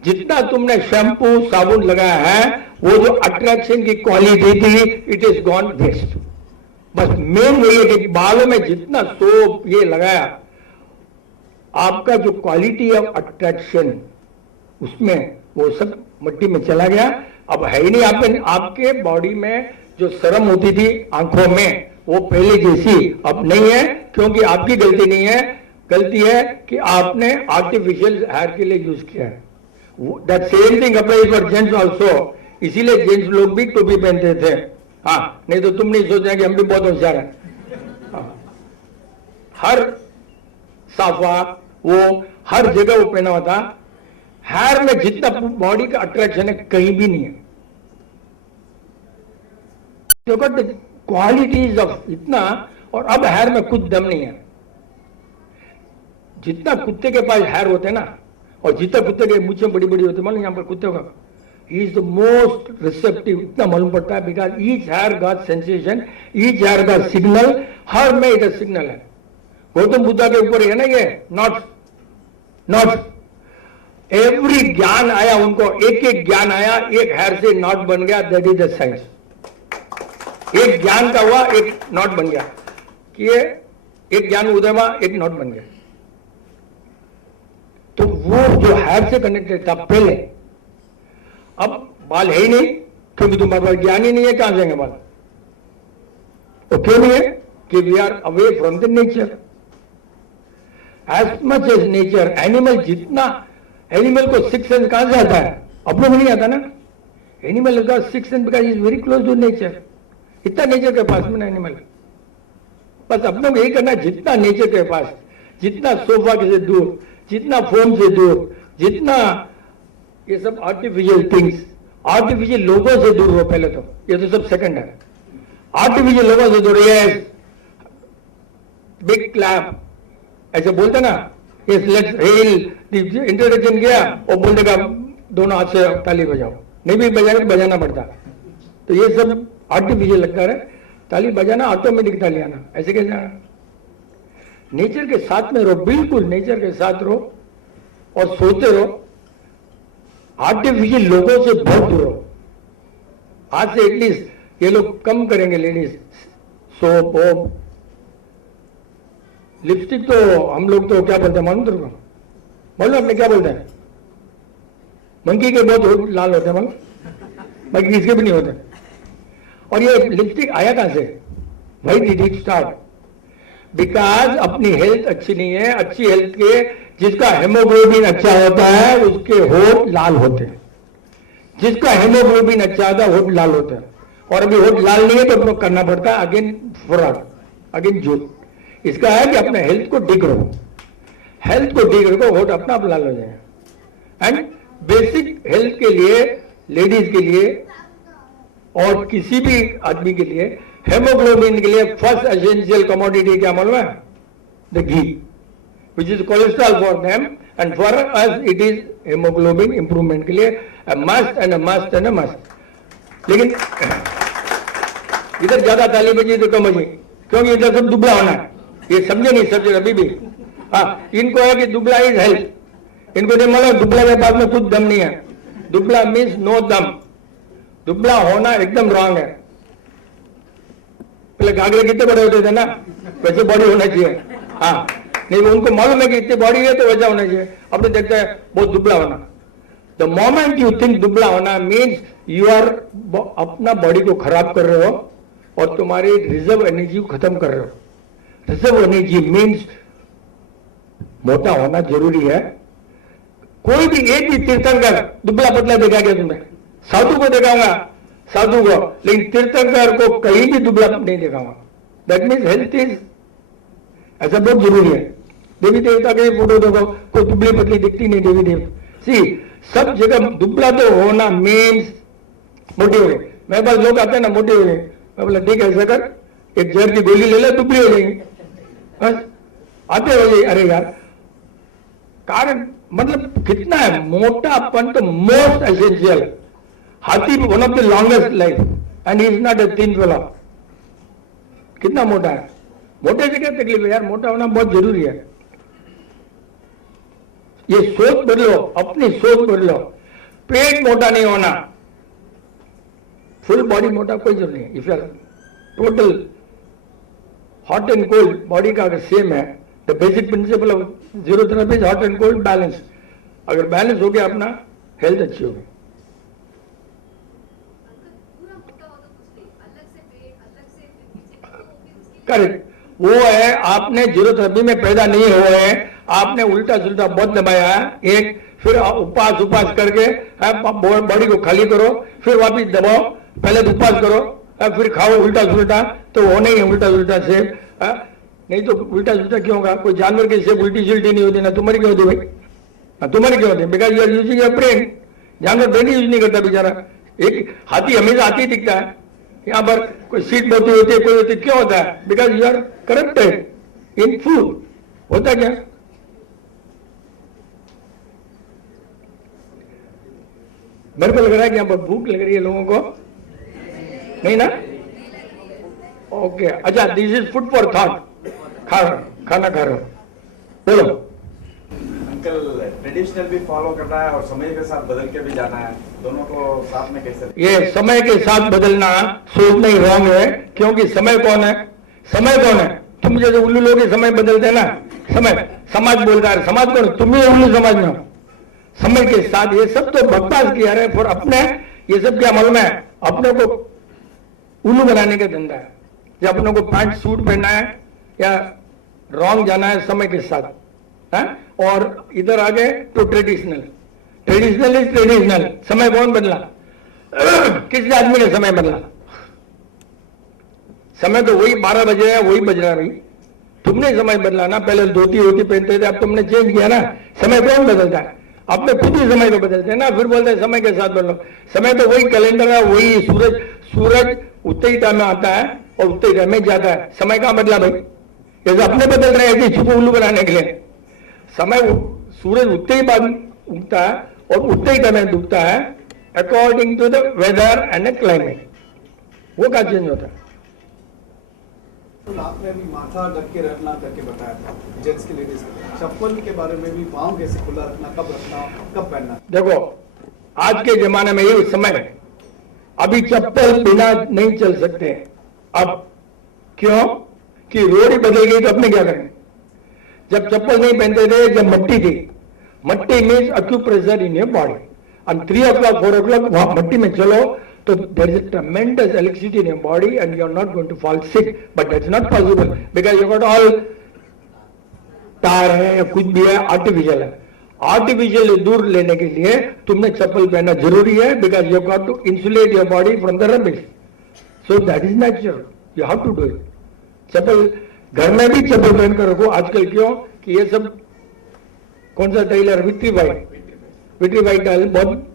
जितना तुमने शैम्पू साबुन लगाया है वो जो अट्रैक्शन की क्वालिटी थी इट इज गॉन वेस्ट. बस मेन वही है कि बालों में जितना सोप ये लगाया, आपका जो क्वालिटी ऑफ अट्रैक्शन उसमें वो सब मिट्टी में चला गया. अब है ही नहीं. आपके बॉडी में जो शर्म होती थी आंखों में वो पहले जैसी अब नहीं है, क्योंकि आपकी गलती नहीं है. गलती है कि आपने आर्टिफिशियल हेयर के लिए यूज किया है. That same thing applies for gents also. इसीलिए जेंट्स लोग भी टोपी पहनते थे. हाँ, नहीं तो तुम नहीं सोचना कि हम भी बहुत होशियार हैं. हर साफा वो हर जगह वो पहना हुआ था. हेयर में जितना बॉडी का अट्रैक्शन है कहीं भी नहीं है. क्वालिटीज ऑफ इतना, और अब हेयर में कुछ दम नहीं है. जितना कुत्ते के पास हेयर होते हैं ना, और जितना कुत्ते के मूछें बड़ी बड़ी होती है, मालूम यहाँ पर कुत्ते का ही इज द मोस्ट रिसेप्टिव. इतना मालूम पड़ता है because each hair got sensation, each hair got signal. हर में एक सिग्नल है. गौतम बुद्धा के ऊपर है ना ये नॉट एवरी ज्ञान आया उनको, एक एक ज्ञान आया, एक हेयर से नॉट बन गया. That is the science. एक ज्ञान का हुआ, एक नॉट बन गया. कि ये एक ज्ञान उदय हुआ, एक नॉट बन गया. तो वो जो हेयर से कनेक्टेड था पहले, अब बाल है ही नहीं, क्योंकि तुम्हारे पास ज्ञान ही नहीं है. कहां जाएंगे बाल? तो क्यों नहीं है? कि we are away from the nature. As much as nature. Animal जितना, एनिमल को सिक्स सेंस कहां से आता है? अपनों को नहीं आता ना. एनिमल का six sense because is very close to nature. इतना नेचर के पास में ना एनिमल. बस अपनों को यही करना, जितना नेचर के पास, जितना सोफा से दूर, जितना फोन से दूर, जितना ये सब आर्टिफिशियल थिंग्स, आर्टिफिशियल लोगों से दूर हो पहले तो, ये तो सब सेकंड है। आर्टिफिशियल लोगों से दूर, यस बिग क्लैप ऐसे बोलते ना, यस लेट्स हेल, इंट्रोडक्शन किया और बोल देगा दोनों हाथ से ताली बजाओ, नहीं भी बजाना बजाना पड़ता। तो ये सब आर्टिफिशियल लगता है, ताली बजाना ऑटोमेटिक ताली आना, ऐसे कैसे आना? नेचर के साथ में रहो, बिल्कुल नेचर के साथ रहो और सोचते रहो, आर्टिफिशियल लोगों से बहुत दूर रहो। आज से एटलीस्ट ये लोग कम करेंगे, लेडीज सोप वोप, लिपस्टिक तो हम लोग तो क्या बोलते हैं मालूम तुमको? मालूम आपने क्या बोलते हैं? मंकी के बहुत लाल होते हैं मालूम, बाकी किसके भी नहीं होते। और ये लिपस्टिक आया कहां से? Why did it start? Because अपनी हेल्थ अच्छी नहीं है। अच्छी हेल्थ के, जिसका हेमोग्लोबिन अच्छा होता है उसके होठ लाल होते हैं, जिसका हेमोग्लोबिन अच्छा होता है होठ लाल होता है। और अभी होठ लाल नहीं है तो अपने करना पड़ता है अगेन फुराड, अगेन जूट। इसका है कि अपने हेल्थ को ठीक रखो, हेल्थ को ठीक रखो, होठ अपना आप लाल हो जाएगा। एंड बेसिक हेल्थ के लिए, लेडीज के लिए और किसी भी आदमी के लिए, हेमोग्लोबिन के लिए फर्स्ट एसेंशियल कमोडिटी क्या मालूम है? The ghee, which is cholesterol for them and for us it is haemoglobin improvement के लिए a must and a must and a must. लेकिन इधर ज्यादा ताली बजी तो कम बजी, क्योंकि इधर सब दुबला होना है, ये समझे नहीं समझे अभी भी। हाँ, इनको है कि दुबला इज हेल्थ, इनको नहीं मालूम दुबला के पास में कुछ दम नहीं है। दुबला मीन्स नो दम, दुबला होना एकदम रॉन्ग है। पहले घाघरे कितने बड़े होते थे ना, वैसे बॉडी होना चाहिए। हाँ, नहीं उनको मालूम है कि इतनी बॉडी है तो वैसा होना चाहिए। अब तो देखते हैं बहुत दुबला होना। द मोमेंट यू थिंक दुबला होना मीन्स यू आर अपना बॉडी को खराब कर रहे हो और तुम्हारी रिजर्व एनर्जी को खत्म कर रहे हो। रिजर्व एनर्जी मीन्स मोटा होना जरूरी है। कोई भी एक भी तीर्थंकर दुबला पतला देखा क्या तुमने? साधु को दिखाऊंगा, साधु को, लेकिन तीर्थंकर को कहीं भी दुबला नहीं दिखाऊंगा। दैट मीन्स हेल्थ इज, ऐसा बहुत जरूरी है। देवी देवता के फोटो देखो, कोई दुबली पतली दिखती नहीं देवी देवता। सी सब जगह दुबला तो होना मीन्स मोटे हो गए। मेरे पास लोग आते हैं ना मोटे हो गए, मैं बोला ठीक है ऐसा कर, एक जहर की गोली ले ले, दुबली हो जाएंगे। बस आते हो जाए। अरे यार कारण मतलब कितना है मोटापन, तो मोस्ट एसेंशियल। हाथी one of the longest life and he is not a thin fellow. कितना मोटा है? मोटे से क्या तकलीफ है यार? मोटा होना बहुत जरूरी है। ये सोच बदलो, अपनी सोच बदलो। पेट मोटा नहीं होना, फुल बॉडी मोटा कोई जरूरत नहीं। If total hot and cold body का अगर सेम है, the basic principle of zero therapy is hot and cold balance. अगर बैलेंस हो गया अपना, हेल्थ अच्छी होगी। करेक्ट, वो है आपने जीरो थेरेपी में पैदा नहीं हुए हैं, आपने उल्टा सुल्टा बहुत दबाया है। एक फिर उपवास उपास करके बॉडी को खाली करो, फिर वापिस दबाओ, पहले उपवास करो, फिर खाओ उल्टा सुल्टा, तो होना ही है उल्टा सुल्टा सेब। नहीं तो उल्टा सुल्टा क्यों होगा? कोई जानवर की सेब उल्टी सुल्टी नहीं होती ना, तुम्हारी क्यों होती भाई? तुम्हारी क्यों होती? Because you are using your brain. जानवर ब्रेन यूज नहीं करता बेचारा। एक हाथी हमेशा हाथी दिखता है, यहाँ पर कोई सीट बोती होती है, कोई होती, क्यों होता है? Because you are corrupted in food. होता क्या? मेरे को लग रहा है कि यहाँ पर भूख लग रही है लोगों को, नहीं ना? ओके, अच्छा, this is food for thought. खाना खा रहे हो, बोलो। अंकल, ट्रेडिशनल भी फॉलो करना है और समय के साथ बदल के भी जाना है, दोनों को साथ में कैसे? ये समय के साथ बदलना सोचना ही रॉन्ग है, क्योंकि समय कौन है? समय कौन है? तुम जैसे उल्लू लोग समय बदलते हैं ना, समय समाज बोल रहा है, समाज कौन? तुम ही उल्लू समाज में हो। समय के साथ ये सब तो बकवास किया रहे फॉर अपने, ये सब क्या मालूम है? अपने को उल्लू बनाने का धंधा है। या अपने को पैंट सूट पहनना है या रॉन्ग जाना है समय के साथ है? और इधर आ गए तो ट्रेडिशनल। Traditional is traditional. समय कौन बदला? किस आदमी ने समय बदला? समय तो वही 12 बज रहा है, वही बज रहा है भाई। तुमने समय बदला ना, पहले धोती होती पहनते थे, अब तुमने चेंज किया ना। समय कौन बदलता है? आपने खुद ही समय को बदलते हैं ना, फिर बोलते हैं समय के साथ बदलो। समय तो वही कैलेंडर है, वही सूरज उतने ही टाइम में आता है और उतने ही टाइम में जाता है। समय कहाँ बदला भाई? जैसे अपने बदल रहे हैं ऐसे छुपू उल्लू बनाने के लिए। समय सूरज उतने ही बाद उगता है और उतने ही टाइम में डूबता है according to the weather and the climate. वो क्या चेंज होता है? तो आपने अभी माथा ढक के रखना करके बताया था जेंट्स के, लेडीज के, चप्पल के बारे में भी पाँव कैसे खुला रखना, कब रखना, कब पहनना? देखो आज के जमाने में ये समय है, अभी चप्पल बिना नहीं चल सकते। अब क्यों कि रोड ही बदल गई तो अपने क्या करें? जब चप्पल नहीं पहनते थे, जब मट्टी थी, मट्टी मीन्स अक्यूप्रेशर इन योर बॉडी, और 3 o'clock 4 o'clock वहां मट्टी में चलो तो there is a tremendous electricity in your body and you are not going to fall sick, but that's not possible because you got all तार है या कुछ भी है, आर्टिफिशियल है। आर्टिफिशियल दूर लेने के लिए तुमने चप्पल पहनना जरूरी है because you got to insulate your body from the rubbish, so that is natural, you have to do it. चप्पल घर में भी चप्पल पहन कर रखो आजकल, क्यों कि ये सब कौन सा टाइल है? विट्रीफाइड टाइल बहुत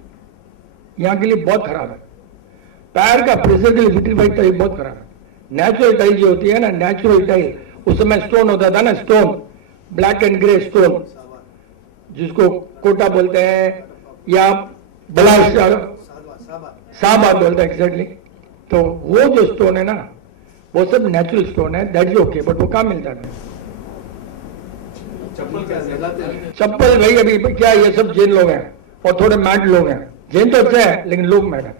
यहाँ के लिए बहुत खराब है। पैर का प्रेशर के लिए विट्रीफाइड टाइल बहुत खराब है। नेचुरल टाइल जो होती है ना, नेचुरल टाइल, उस समय स्टोन होता था ना, stone, black and grey stone, जिसको कोटा बोलते हैं या बलाश साहबाद बोलते हैं एग्जैक्टली। तो वो जो स्टोन है ना, वो सब नेचुरल स्टोन है, दैट इज ओके, बट वो कहाँ मिलता है? चप्पल भाई अभी क्या ये सब जैन लोग हैं और थोड़े मैट लोग हैं। जैन तो अच्छा है लेकिन लोग मैट है।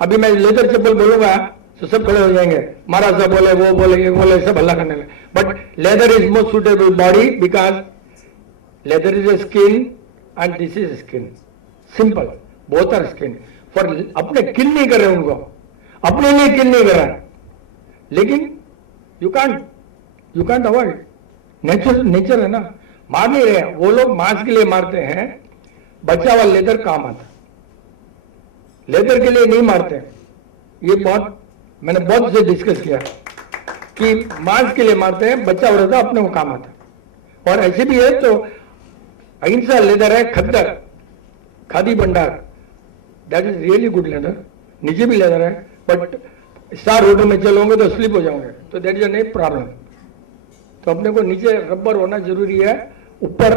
अभी मैं लेदर चप्पल बोलूंगा तो सब खड़े हो जाएंगे, महाराज साहब बोले, वो बोले, ये बोले, सब हल्ला करने लगे। But leather is most suitable body because leather is a skin and this is skin, simple, both are skin. For अपने किल नहीं कर रहे उनको, अपने लिए किल नहीं कर रहा, लेकिन यू कांट अवॉइड, नेचर है ना, मार नहीं रहे। वो लोग मांस के लिए मारते हैं, बचा हुआ लेदर काम आता, लेदर के लिए नहीं मारते। ये बहुत मैंने बहुत से डिस्कस किया कि मांस के लिए मारते हैं, बच्चा हो रहा था अपने को काम आता। और ऐसे भी है तो अहिंसा लेदर है, खद्दर, खादी भंडार, that is really good leather, नीचे भी लेदर है, बट स्टार होटल में चलोगे तो स्लिप हो जाओगे, तो दैट इज अ नहीं प्रॉब्लम। तो अपने को नीचे रबर होना जरूरी है, ऊपर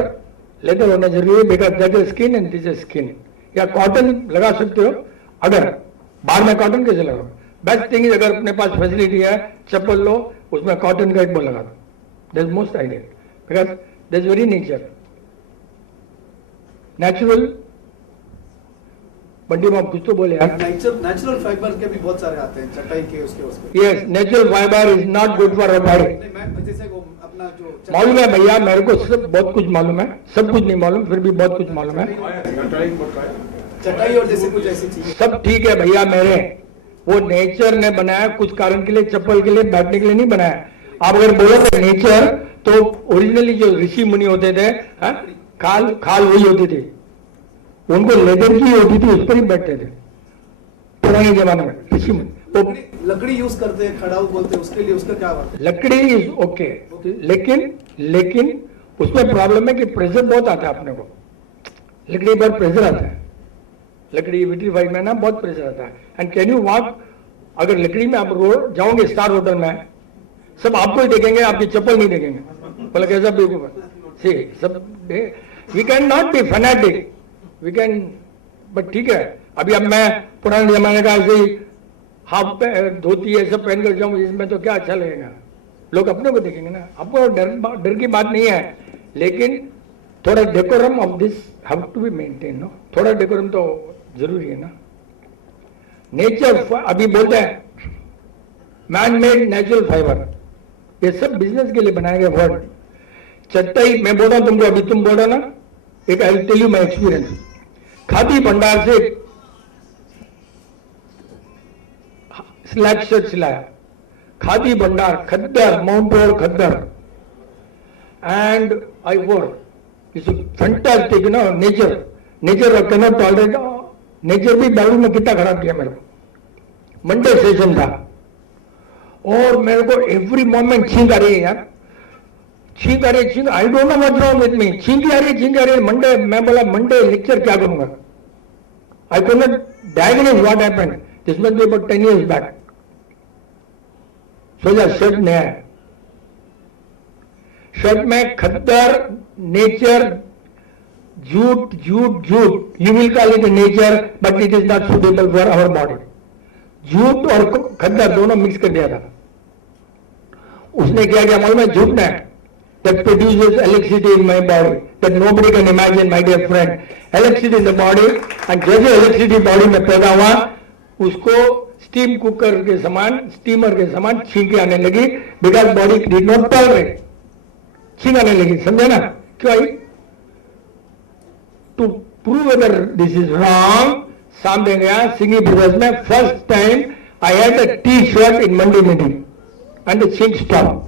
लेदर होना जरूरी है, because that is skin and this is skin. या कॉटन लगा सकते हो, अगर बाहर में कॉटन कैसे लगाओ? बेस्ट थिंग इज अगर अपने पास फैसिलिटी है, चप्पल लो, उसमें कॉटन का एक बोल लगा दो, that is most ideal because that is very nature, natural. बंडी में कुछ तो बोले यार। नेचुरल फाइबर के भी बहुत सारे आते हैं, चटाई के, उसके yes, natural fibre is not good for our body. जैसे अपना जो मालूम है भैया, मेरे को सब बहुत कुछ मालूम है, सब कुछ नहीं मालूम, फिर भी बहुत कुछ मालूम है। चटाई और जैसे कुछ ऐसी चीजें सब ठीक है भैया, मेरे वो नेचर ने बनाया, कुछ कारण के लिए, चप्पल के लिए, बैठने के लिए नहीं बनाया। आप अगर बोलोगे नेचर, तो ओरिजिनली जो ऋषि मुनि होते थे, खाल वही होती थी, उनको लेदर की होती थी, उस पर ही बैठते थे पुराने जमाने में ऋषि मुनि। वो लकड़ी यूज करते हैं, खड़ाऊ बोलते हैं, उसके लिए उसका क्या बात है? लकड़ी इज ओके, लेकिन उसमें प्रॉब्लम है कि प्रेशर बहुत आता है अपने को, लकड़ी पर प्रेशर आता है, लकड़ी विट्रीफाइड में ना बहुत प्रेशर आता है। एंड कैन यू वॉक, अगर लकड़ी में आप रोड जाओगे स्टार होटल में, सब आपको ही देखेंगे, आपकी चप्पल नहीं देखेंगे, बोला कैसा बेवकूफ है। सब we can not be fanatic, we can, but ठीक है। अभी अब मैं पुराने जमाने का ऐसे ही हाफ धोती ऐसा पहन कर जाऊँ, इसमें तो क्या अच्छा लगेगा, लोग अपने को देखेंगे ना। आपको डर की बात नहीं है, लेकिन थोड़ा decorum of this have to be maintain, no, थोड़ा डेकोरम तो जरूरी है ना। नेचर, अभी बोलते हैं मैन मेड नेचुरल फाइबर, ये सब बिजनेस के लिए बनाए गए वर्ड। चटाई मैं बोल रहा हूं तुमको, अभी तुम बोल रहा ना, एक I tell you my experience. Khadi Bhandar से स्लैब शर्ट सिलाया, खादी भंडार, खद्दर, माउंट रोड खद्दर, and I wore, it's fantastic, no, nature cannot tolerate. Nature भी दारू में कितना खराब किया मेरे को। मंडे सेशन था और मेरे को एवरी मोमेंट छींक आ रही है यार, छींक आ रही छींक, I don't know what's wrong with me, छींक आ रही मंडे, मैं बोला मंडे लेक्चर क्या करूंगा, I could not diagnose what happened, this must be about 10 years बैक। सोचा शर्ट नया है, शर्ट में खद्दर, नेचर, झूठ झूठ झूठ, you will call it nature but it is not suitable for our body. झूठ और खद्दर दोनों मिक्स कर दिया था। उसने क्या किया मालूम है, झूठ ने that produces electricity in my body that nobody can imagine, my dear friend, electricity in the body, and जैसे electricity body में पैदा हुआ उसको स्टीम कुकर के समान, स्टीमर के समान छींके आने लगी, because body did not tolerate, छींक आने लगी, समझे ना क्यों आई? To prove whether this is wrong, सामने गया सिंगी ब्रदर्स में, first time I had a T shirt in मंडी मीटिंग एंड द छींक स्टॉप,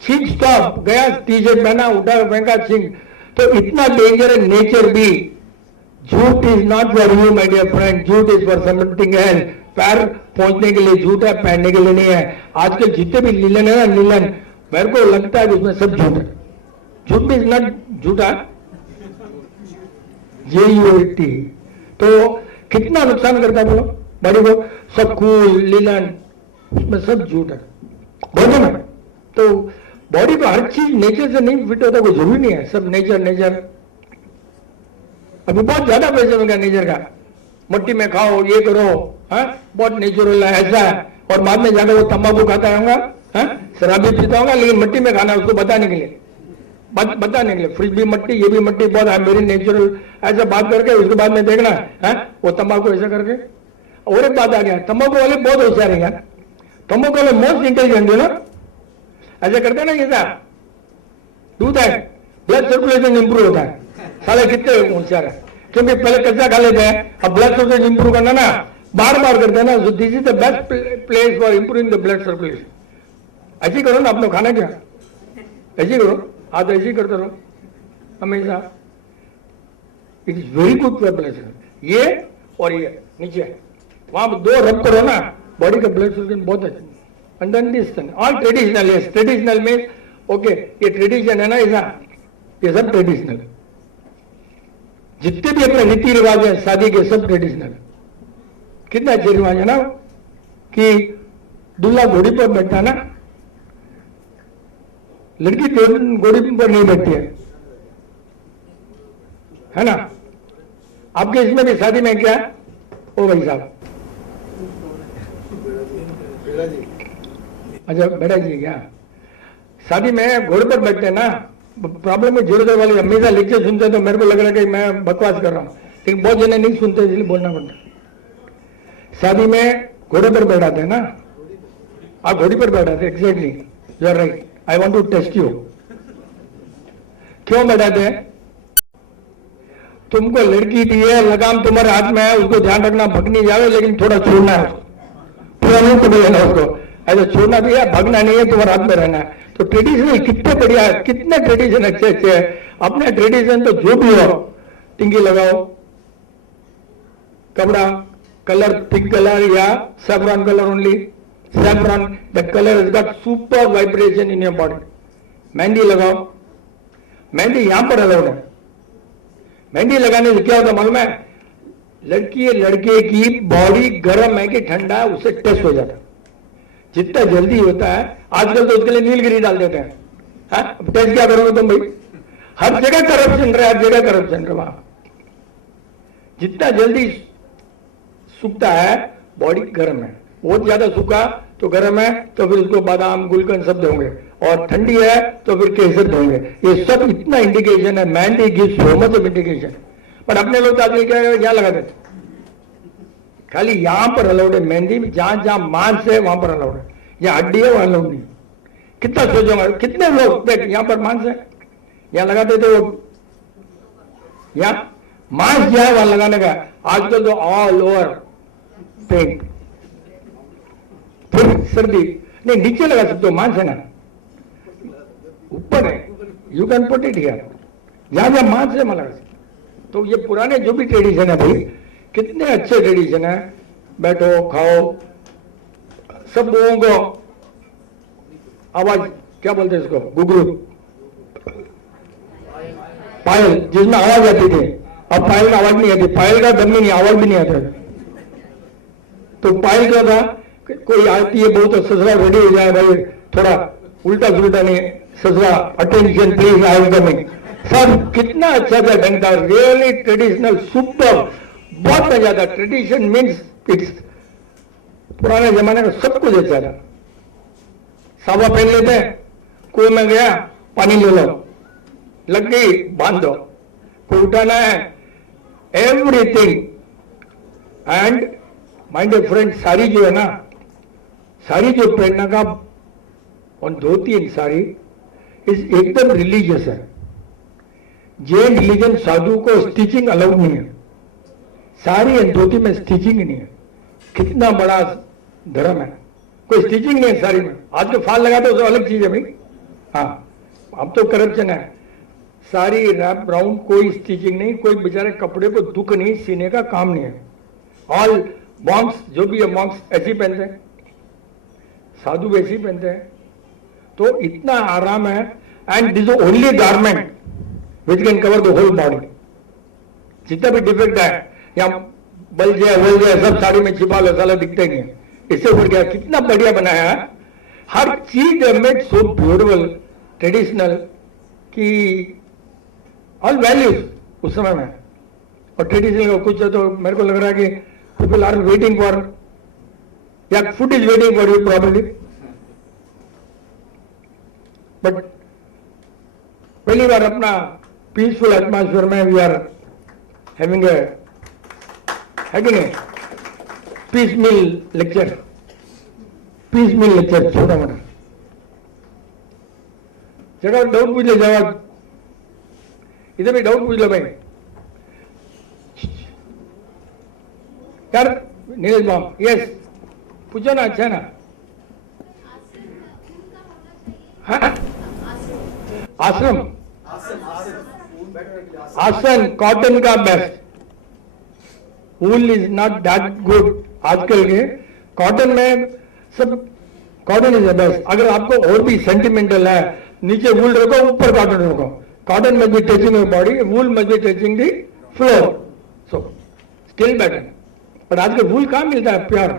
छींक स्टॉप, गया टी शर्ट पहना, उठा फेंका छींक। तो इतना डेंजर है नेचर भी। झूठ is not for you my dear friend, झूठ इज फॉर समथिंग एल्स। पैर पहुंचने के लिए झूठ है, पहनने के लिए नहीं है। आजकल जितने भी लीलन है ना, लीलन, मेरे को लगता है कि उसमें सब झूठ है। झूठ भी इज नॉट झूठा, JUT। तो कितना नुकसान करता है बोलो बॉडी को, सब कूल लीलन, उसमें सब झूठ है बोलो ना। तो बॉडी को हर चीज नेचर से नहीं फिट होता, कोई जरूरी नहीं है सब नेचर नेचर। अभी बहुत ज्यादा पैसे हो गया नेचर का, मट्टी में खाओ, ये करो, हाँ बहुत नेचुरल है ऐसा है, और बाद में जाकर वो तंबाकू खाता होगा, हाँ शराबी पीता होगा, लेकिन मट्टी में खाना है उसको बताने के लिए, बताने के लिए फ्रिज भी मट्टी, ये भी मट्टी, बहुत है मेरी नेचुरल, ऐसा बात करके उसके बाद में देखना है वो तंबाकू ऐसा करके। और एक बात आ गया, तंबाकू वाले बहुत होशियार है यार, तंबाकू वाले मोस्ट इंटेलिजेंट है ना, ऐसा करते ना, ये do that, blood circulation improve होता है। साले कितने होशियार है, क्योंकि पहले कच्चा खा लेते हैं, अब ब्लड सर्कुलेशन इंप्रूव करना ना बार बार करते हैं ना, so this is the best place for improving the blood circulation. ऐसी करो ना, अपना खाना क्या ऐसी करो, हाँ तो ऐसी करते रहो हमेशा, it is very good for blood circulation. ये और ये नीचे वहां दो रब करो ना, बॉडी का ब्लड सर्कुलेशन बहुत अच्छा। And then this thing, all traditional, yes, traditional means, okay, ये tradition है ना ऐसा, ये सब traditional, जितने भी अपने रीति रिवाज है शादी के सब ट्रेडिशनल। कितना अच्छे रिवाज है ना कि दूल्हा घोड़ी पर बैठता ना, लड़की घोड़ी पर नहीं बैठती है ना। आपके इसमें भी शादी में क्या, ओ भाई साहब, अच्छा बेटा जी क्या शादी में घोड़े पर बैठते हैं ना, प्रॉब्लम में जोर वाली हमेशा लेक्चर सुनते हैं तो मेरे को लग रहा है कि मैं बकवास कर रहा हूँ, लेकिन बहुत जने नहीं सुनते इसलिए बोलना पड़ता। शादी में घोड़े पर बैठाते हैं ना, आप घोड़ी पर बैठाते, exactly you are right, I want to test you. क्यों बैठाते हैं? तुमको लड़की दी है, लगाम तुम्हारे हाथ में है, उसको ध्यान रखना भगनी जावे, लेकिन थोड़ा छोड़ना है उसको, पूरा नहीं तुम्हें लेना उसको, ऐसा छोड़ना भी है, भगना नहीं है, तुम्हारे हाथ में रहना है। तो ट्रेडिशनल कितने बढ़िया है, कितने ट्रेडिशन अच्छे अच्छे है। अपने ट्रेडिशन तो जो भी हो, टिंगी लगाओ, कपड़ा कलर पिंक कलर या saffron colour only, saffron the colour is got super vibration in your body. Mehndi लगाओ, मेहंदी यहां पर अलाउड है। मेहंदी लगाने से क्या होता मालूम है, लड़की लड़के की बॉडी गर्म है कि ठंडा है उससे टेस्ट हो जाता है, जितना जल्दी होता है। आजकल तो उसके लिए नीलगिरी डाल देते हैं, टेस्ट क्या करोगे तुम भाई, हर जगह करप्शन रहे, हर जगह करप्शन रहे। वहां जितना जल्दी सूखता है बॉडी गर्म है, बहुत ज्यादा सूखा तो गर्म है, तो फिर उसको बादाम गुलकंद सब दोगे, और ठंडी है तो फिर केसर दोगे। ये सब इतना इंडिकेशन है, mehndi gives so much of indication. पर अपने लोग आजकल क्या लगा देते, खाली यहां पर अलाउड है मेहंदी, जहां जहां मांस है वहां पर अलाउड है, यहाँ हड्डी है वहां अलाउड नहीं। कितना सोचोगे, कितने लोग देख यहां पर मांस है, यहां लगाते थे वो, यहाँ मांस जो है वहां लगाने का, आजकल तो ऑल ओवर पेंट। फिर सर्दी नहीं, नीचे लगा सकते हो, मांस है ना ऊपर है, you can put it here, जहां जहां मांस है वहां लगा सकते। तो ये पुराने जो भी ट्रेडिशन है भाई, कितने अच्छे ट्रेडिशन है, बैठो खाओ, सब लोगों को आवाज क्या बोलते हैं इसको, घुघरू, पायल, जिसमें आवाज आती थी। अब पायल का आवाज नहीं आती, पायल का दम ही नहीं, आवाज भी नहीं आता। तो पायल क्या था, कोई आती है बहुत, ससुरा रेडी हो जाए भाई, थोड़ा उल्टा सुल्टा नहीं, ससुरा attention please I am coming, सब कितना अच्छा था ढंग था, रियली ट्रेडिशनल, सुपर, बहुत मजा था। ट्रेडिशन मीन्स इट्स पुराने जमाने का सब कुछ अच्छा था। सावा पहन लेते हैं, कुएं में गया पानी ले लो, लग गई बांध दो, कोई उठाना है, everything. And my dear friend, sari जो है ना, साड़ी जो पहनना का और धोती एंड साड़ी इस एकदम रिलीजियस है। जैन रिलीजन साधु को स्टिचिंग अलाउड नहीं है, साड़ी एंड धोती में स्टिचिंग ही नहीं है। कितना बड़ा धर्म है, कोई स्टिचिंग नहीं है साड़ी में। आज तो फाल लगा तो अलग चीज है भाई, हाँ अब तो करप्शन है। साड़ी रैप राउंड, कोई स्टिचिंग नहीं, कोई बेचारे कपड़े को दुख नहीं, सीने का काम नहीं है। ऑल मॉन्क्स, जो भी है मॉन्क्स ऐसे ही पहनते हैं, साधु वैसे ही पहनते हैं। तो इतना आराम है। And this is only garment which can cover the whole body. जितना भी डिफेक्ट है या बल जाए सब साड़ी में छिपा लो, साला दिखते नहीं है। इससे ऊपर क्या, कितना बढ़िया बनाया है, हर चीज मेड सो ब्यूटिफुल, ट्रेडिशनल, कि ऑल वैल्यूज उस समय में। और ट्रेडिशनल का कुछ है तो मेरे को लग रहा है कि पीपल आर वेटिंग फॉर, या food is waiting for you probably. But पहली बार अपना पीसफुल एटमॉस्फेयर में वी आर हैविंग ए, है कि नहीं, पीस मील लेक्चर, पीस मील लेक्चर, छोटा मोटा जगह डाउट पूछ ले, जवाब इधर भी डाउट पूछ लो भाई यार। नीरज बाम, यस पूछो ना, अच्छा ना। हाँ? आश्रम, आसन कॉटन का best, wool is not that good. आजकल के कॉटन में सब, कॉटन इज द बेस्ट। अगर आपको और भी सेंटिमेंटल है, नीचे वूल रखो, ऊपर कॉटन रखो। Cotton must be touching your body, wool must be touching the floor, so still better. पर आजकल वूल कहाँ मिलता है प्योर,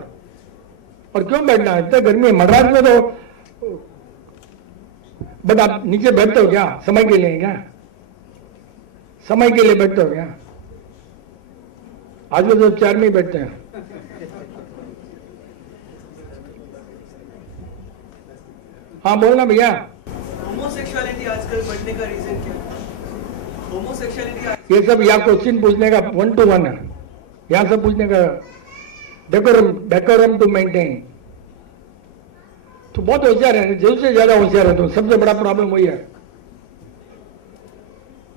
और क्यों बैठना है, इतना गर्मी है मद्रास में तो। बट आप नीचे बैठते हो क्या, समय के लिए क्या, समय के लिए बैठते हो क्या? आज तो चेयर में ही बैठते हैं। हाँ बोलना भैया। होमोसेक्सुअलिटी आजकल बढ़ने का रीजन क्या है? होमोसेक्सुअलिटी, ये सब यहाँ क्वेश्चन पूछने का 1 to 1 है, यहाँ सब पूछने का डेकोरम टू मेंटेन। तो बहुत होशियार है, जरूर से ज्यादा होशियार है। तो सबसे बड़ा प्रॉब्लम वही है,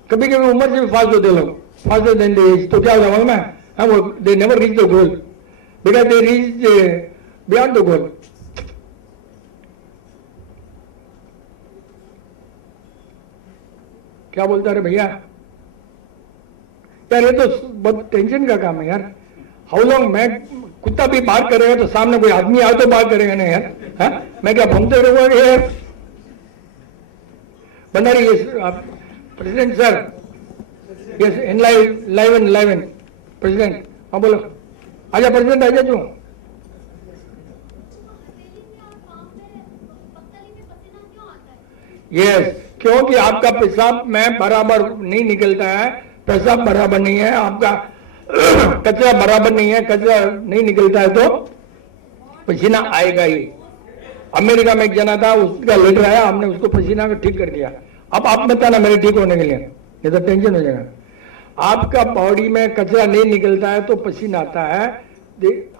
कभी कभी उम्र से भी फास्ट होते लोग, फास्ट देन दे एज। तो क्या होगा मालूम है, हाँ वो they never reach the goal, because they reach beyond the goal. क्या बोलता है भैया यार, ये तो बहुत टेंशन का काम है यार। हाउ लॉन्ग, मैं कुत्ता भी बात करेगा तो सामने कोई आदमी आए तो बात करेगा ना यार, हाँ? मैं क्या घूमते रहूंगा यार। भंडारी, आप president sir, yes live and president, हाँ बोलो, आजा प्रेसिडेंट, आजा तू। यस, क्योंकि आपका पेशाब में बराबर नहीं निकलता है, पेशाब बराबर नहीं है आपका, कचरा बराबर नहीं है, कचरा नहीं निकलता है तो पसीना आएगा ही। अमेरिका में एक जना था, उसका लेटर आया, हमने उसको पसीना को ठीक कर दिया। अब आप बताना मेरे ठीक होने के लिए, ये तो टेंशन हो जाएगा। आपका बॉडी में कचरा नहीं निकलता है तो पसीना आता है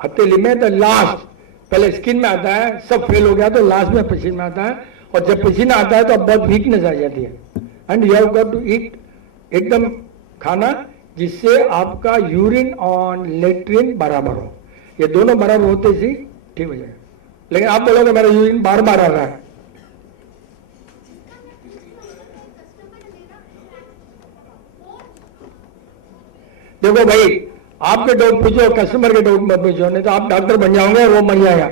हथेली में, तो लास्ट, पहले स्किन में आता है, सब फेल हो गया तो लास्ट में पसीना आता है। और जब पसीना आता है तो अब बहुत वीकनेस आ जाती है। And you have got to eat एकदम खाना जिससे आपका यूरिन और लेट्रिन बराबर हो, ये दोनों बराबर होते ही ठीक हो जाएगा। लेकिन आप बोलोगे मेरा यूरिन बार बार आ रहा है, देखो भाई आपके डाउट पूछो, कस्टमर के डाउट मत पूछो, नहीं तो आप डॉक्टर बन जाओगे और वो मर जाएगा।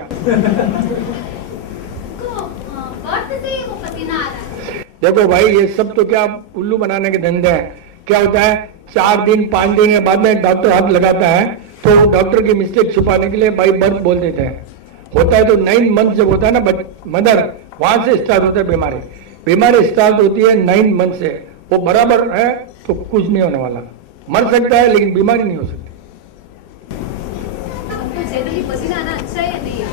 देखो भाई, ये सब तो क्या उल्लू बनाने के धंधे हैं। क्या होता है, 4 दिन 5 दिन के बाद में डॉक्टर हाथ लगाता है तो डॉक्टर की मिस्टेक छुपाने के लिए बाई बर्थ बोल देते हैं। होता है तो 9 मंथ जब होता है ना मदर, वहां से स्टार्ट होता है बीमारी। बीमारी स्टार्ट होती है 9 मंथ से। वो बराबर है तो कुछ नहीं होने वाला, मर सकता है लेकिन बीमारी नहीं हो सकती। पसीना आना अच्छा है या नहीं है?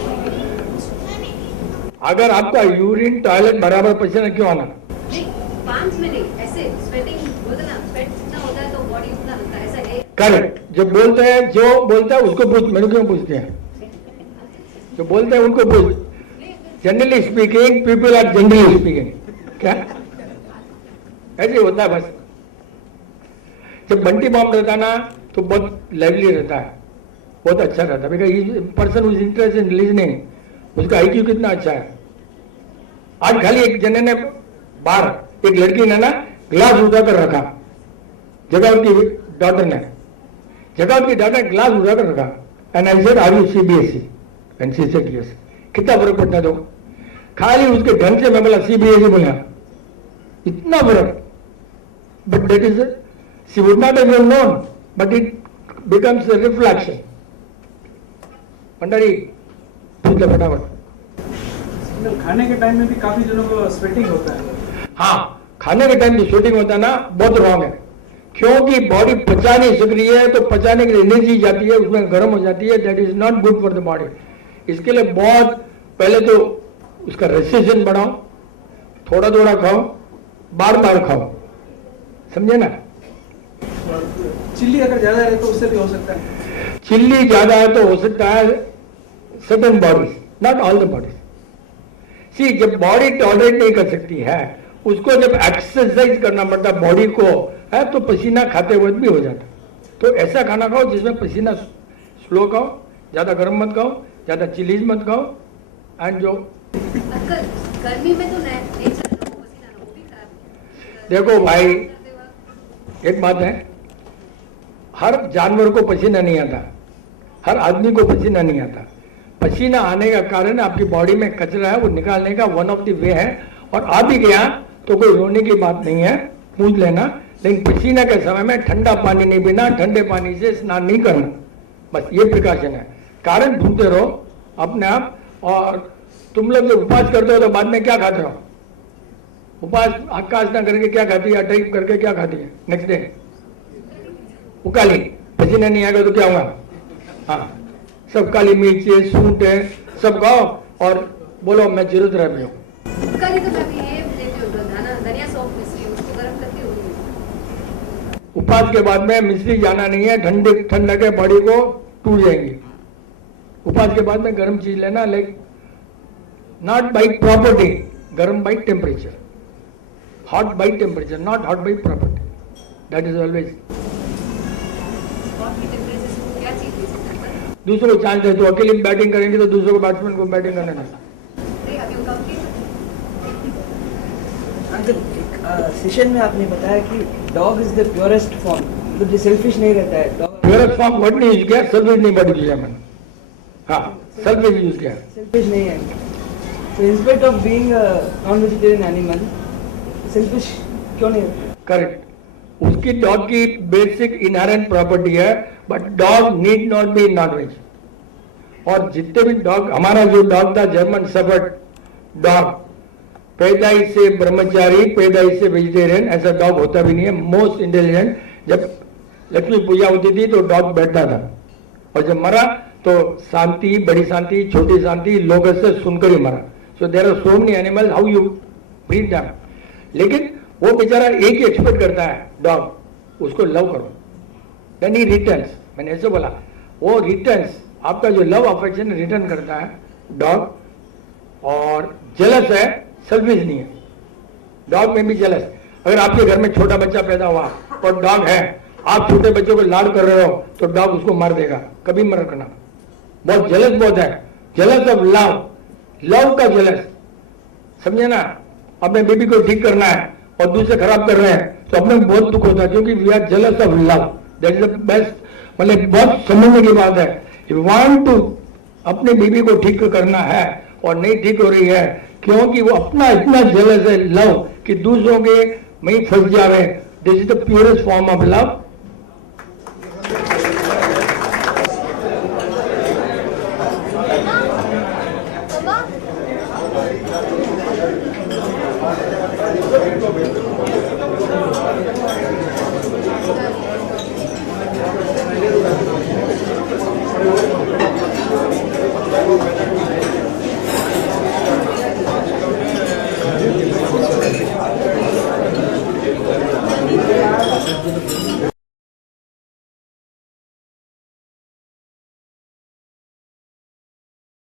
अगर आपका यूरिन टॉयलेट बराबर पसीना क्यों आना? नहीं, 5 में नहीं, ऐसे स्वेटिंग बोलते ना, स्वेट जितना होता है तो बॉडी उतना होता है, ऐसा है। करेक्ट। जो बोलते हैं उसको पूछ, मेरे क्यों पूछते हैं? जो बोलते हैं उनको पूछ। Generally speaking, people are generally speaking. क्या ऐसे होता है बस। जब बंटी बॉम्ब रहता है ना तो बहुत लाइवली रहता है, बहुत अच्छा रहता है। Because person who is interested in listening, उसका आईक्यू कितना अच्छा है। आज खाली एक जने ने बाहर एक लड़की ने ना ग्लास उठा कर रखा, जगह की डॉटर ने ग्लास उठा कर रखा। And I said are you CBSE? And she said yes. कितना फर्क पड़ता है? तो खाली उसके ढंग से मैं बोला सीबीएसई बोला, इतना फर्क। But that is, she would not have known, but it becomes a reflection. Bhandari पूछ ले फटाफट। खाने के टाइम में भी काफी जनों को स्वेटिंग होता है। हाँ, खाने के टाइम जो शूटिंग होता है ना, बहुत रॉन्ग है। क्योंकि बॉडी पचा नहीं सक रही है तो पचाने के लिए एनर्जी जाती है, उसमें गर्म हो जाती है। That is not good for the body. इसके लिए बहुत पहले तो उसका रेस्ट्रिक्शन बढ़ाओ, थोड़ा थोड़ा खाओ, बार बार खाओ, समझे ना? चिल्ली अगर ज्यादा है तो उससे भी हो सकता है। चिल्ली ज्यादा है तो हो सकता है certain bodies, not all the bodies. See, जब बॉडी टॉलरेट नहीं कर सकती है, उसको जब एक्सरसाइज करना पड़ता है बॉडी को, है तो पसीना खाते हुए भी हो जाता। तो ऐसा खाना खाओ जिसमें पसीना स्लो खाओ, ज्यादा गर्म मत खाओ, ज्यादा चिलीज मत खाओ। एंड जो गर्मी में तो नेचर पसीना वो भी खराब। देखो भाई, एक बात है, हर जानवर को पसीना नहीं आता, हर आदमी को पसीना नहीं आता। पसीना आने का कारण आपकी बॉडी में कचरा है, वो निकालने का वन ऑफ द वे है। और आ भी गया तो कोई रोने की बात नहीं है, पूछ लेना। लेकिन पसीना के समय में ठंडा पानी नहीं पीना, ठंडे पानी से स्नान नहीं करना, बस ये प्रिकॉशन है। कारण ढूंढते रहो अपने आप। और तुम लोग जब उपवास करते हो तो बाद में क्या खाते हो? उपवास आकाशना करके क्या खाती है, टाइप करके क्या खाती है? नेक्स्ट डे उकाली। पसीना नहीं आएगा तो क्या होगा? हाँ, सब काली मिर्च है, सूट है, सब खाओ और बोलो मैं जरूरत रह भी हूँ। उकाली तो मैं भी ये लेती हूँ, धनिया सौंफ मिश्री, उसको गर्म करके होगी। उपवास के बाद में मिश्री जाना नहीं है, ठंडा के बॉडी को टूट जाएंगी। उपवास के बाद में गर्म चीज लेना, लाइक नॉट बाई प्रॉपर्टी, गर्म by temperature, hot by temperature, not hot by property. That is always. क्या चीज ले सकते हैं? दूसरों को चांस दे, तो अकेले बैटिंग करेंगे तो दूसरों को बैट्समैन को बैटिंग करने देना। अभी उनका अंकल, सेशन में आपने बताया कि dog is the purest form, मतलब जो सेल्फिश नहीं रहता है डॉग। प्योरेस्ट फॉर्म वर्ड नहीं यूज किया, सेल्फिश नहीं वर्ड किया मैंने। हाँ, सेल्फिश यूज किया। सेल्फिश नहीं है। So instead of being a non-vegetarian animal, selfish क्यों नहीं है? करेक्ट। उसकी डॉग की बेसिक इनहेरेंट प्रॉपर्टी है, but dog need not be non veg. और जितने भी डॉग, हमारा जो डॉग था जर्मन शेफर्ड डॉग, पैदाई से ब्रह्मचारी, पैदाई से वेजिटेरियन, ऐसा डॉग होता भी नहीं है। Most intelligent. जब लक्ष्मी पूजा होती थी तो डॉग बैठता था, और जब मरा तो शांति, बड़ी शांति, छोटी शांति, लोग से सुनकर ही मरा। So there are so many animal, how you breed them. लेकिन वो बेचारा एक ही एक्सपेक्ट करता है डॉग, उसको लव करो, देन ही रिटर्न्स। मैंने ऐसे बोला, वो रिटर्न्स, आपका जो लव अफेक्शन रिटर्न करता है डॉग। और जेलस है, सेल्फिश नहीं है। डॉग में भी जेलस। अगर आपके घर में छोटा बच्चा पैदा हुआ और डॉग है, आप छोटे बच्चों को लाड कर रहे हो तो डॉग उसको मार देगा, कभी मत रखना। बहुत जेलस बहुत है, जेलस ऑफ लव, लव का जेलस, समझे ना? अपने बेबी को ठीक करना है और दूसरे खराब कर रहे हैं तो अपने बहुत दुख होता है, क्योंकि we are jealous of love. That is the best, मतलब बहुत समझने की बात है। यू वांट टू अपने बेबी को ठीक करना है और नहीं ठीक हो रही है, क्योंकि वो अपना इतना जेलस है लव कि दूसरों के में ही फंस जावे. This is the purest form of love.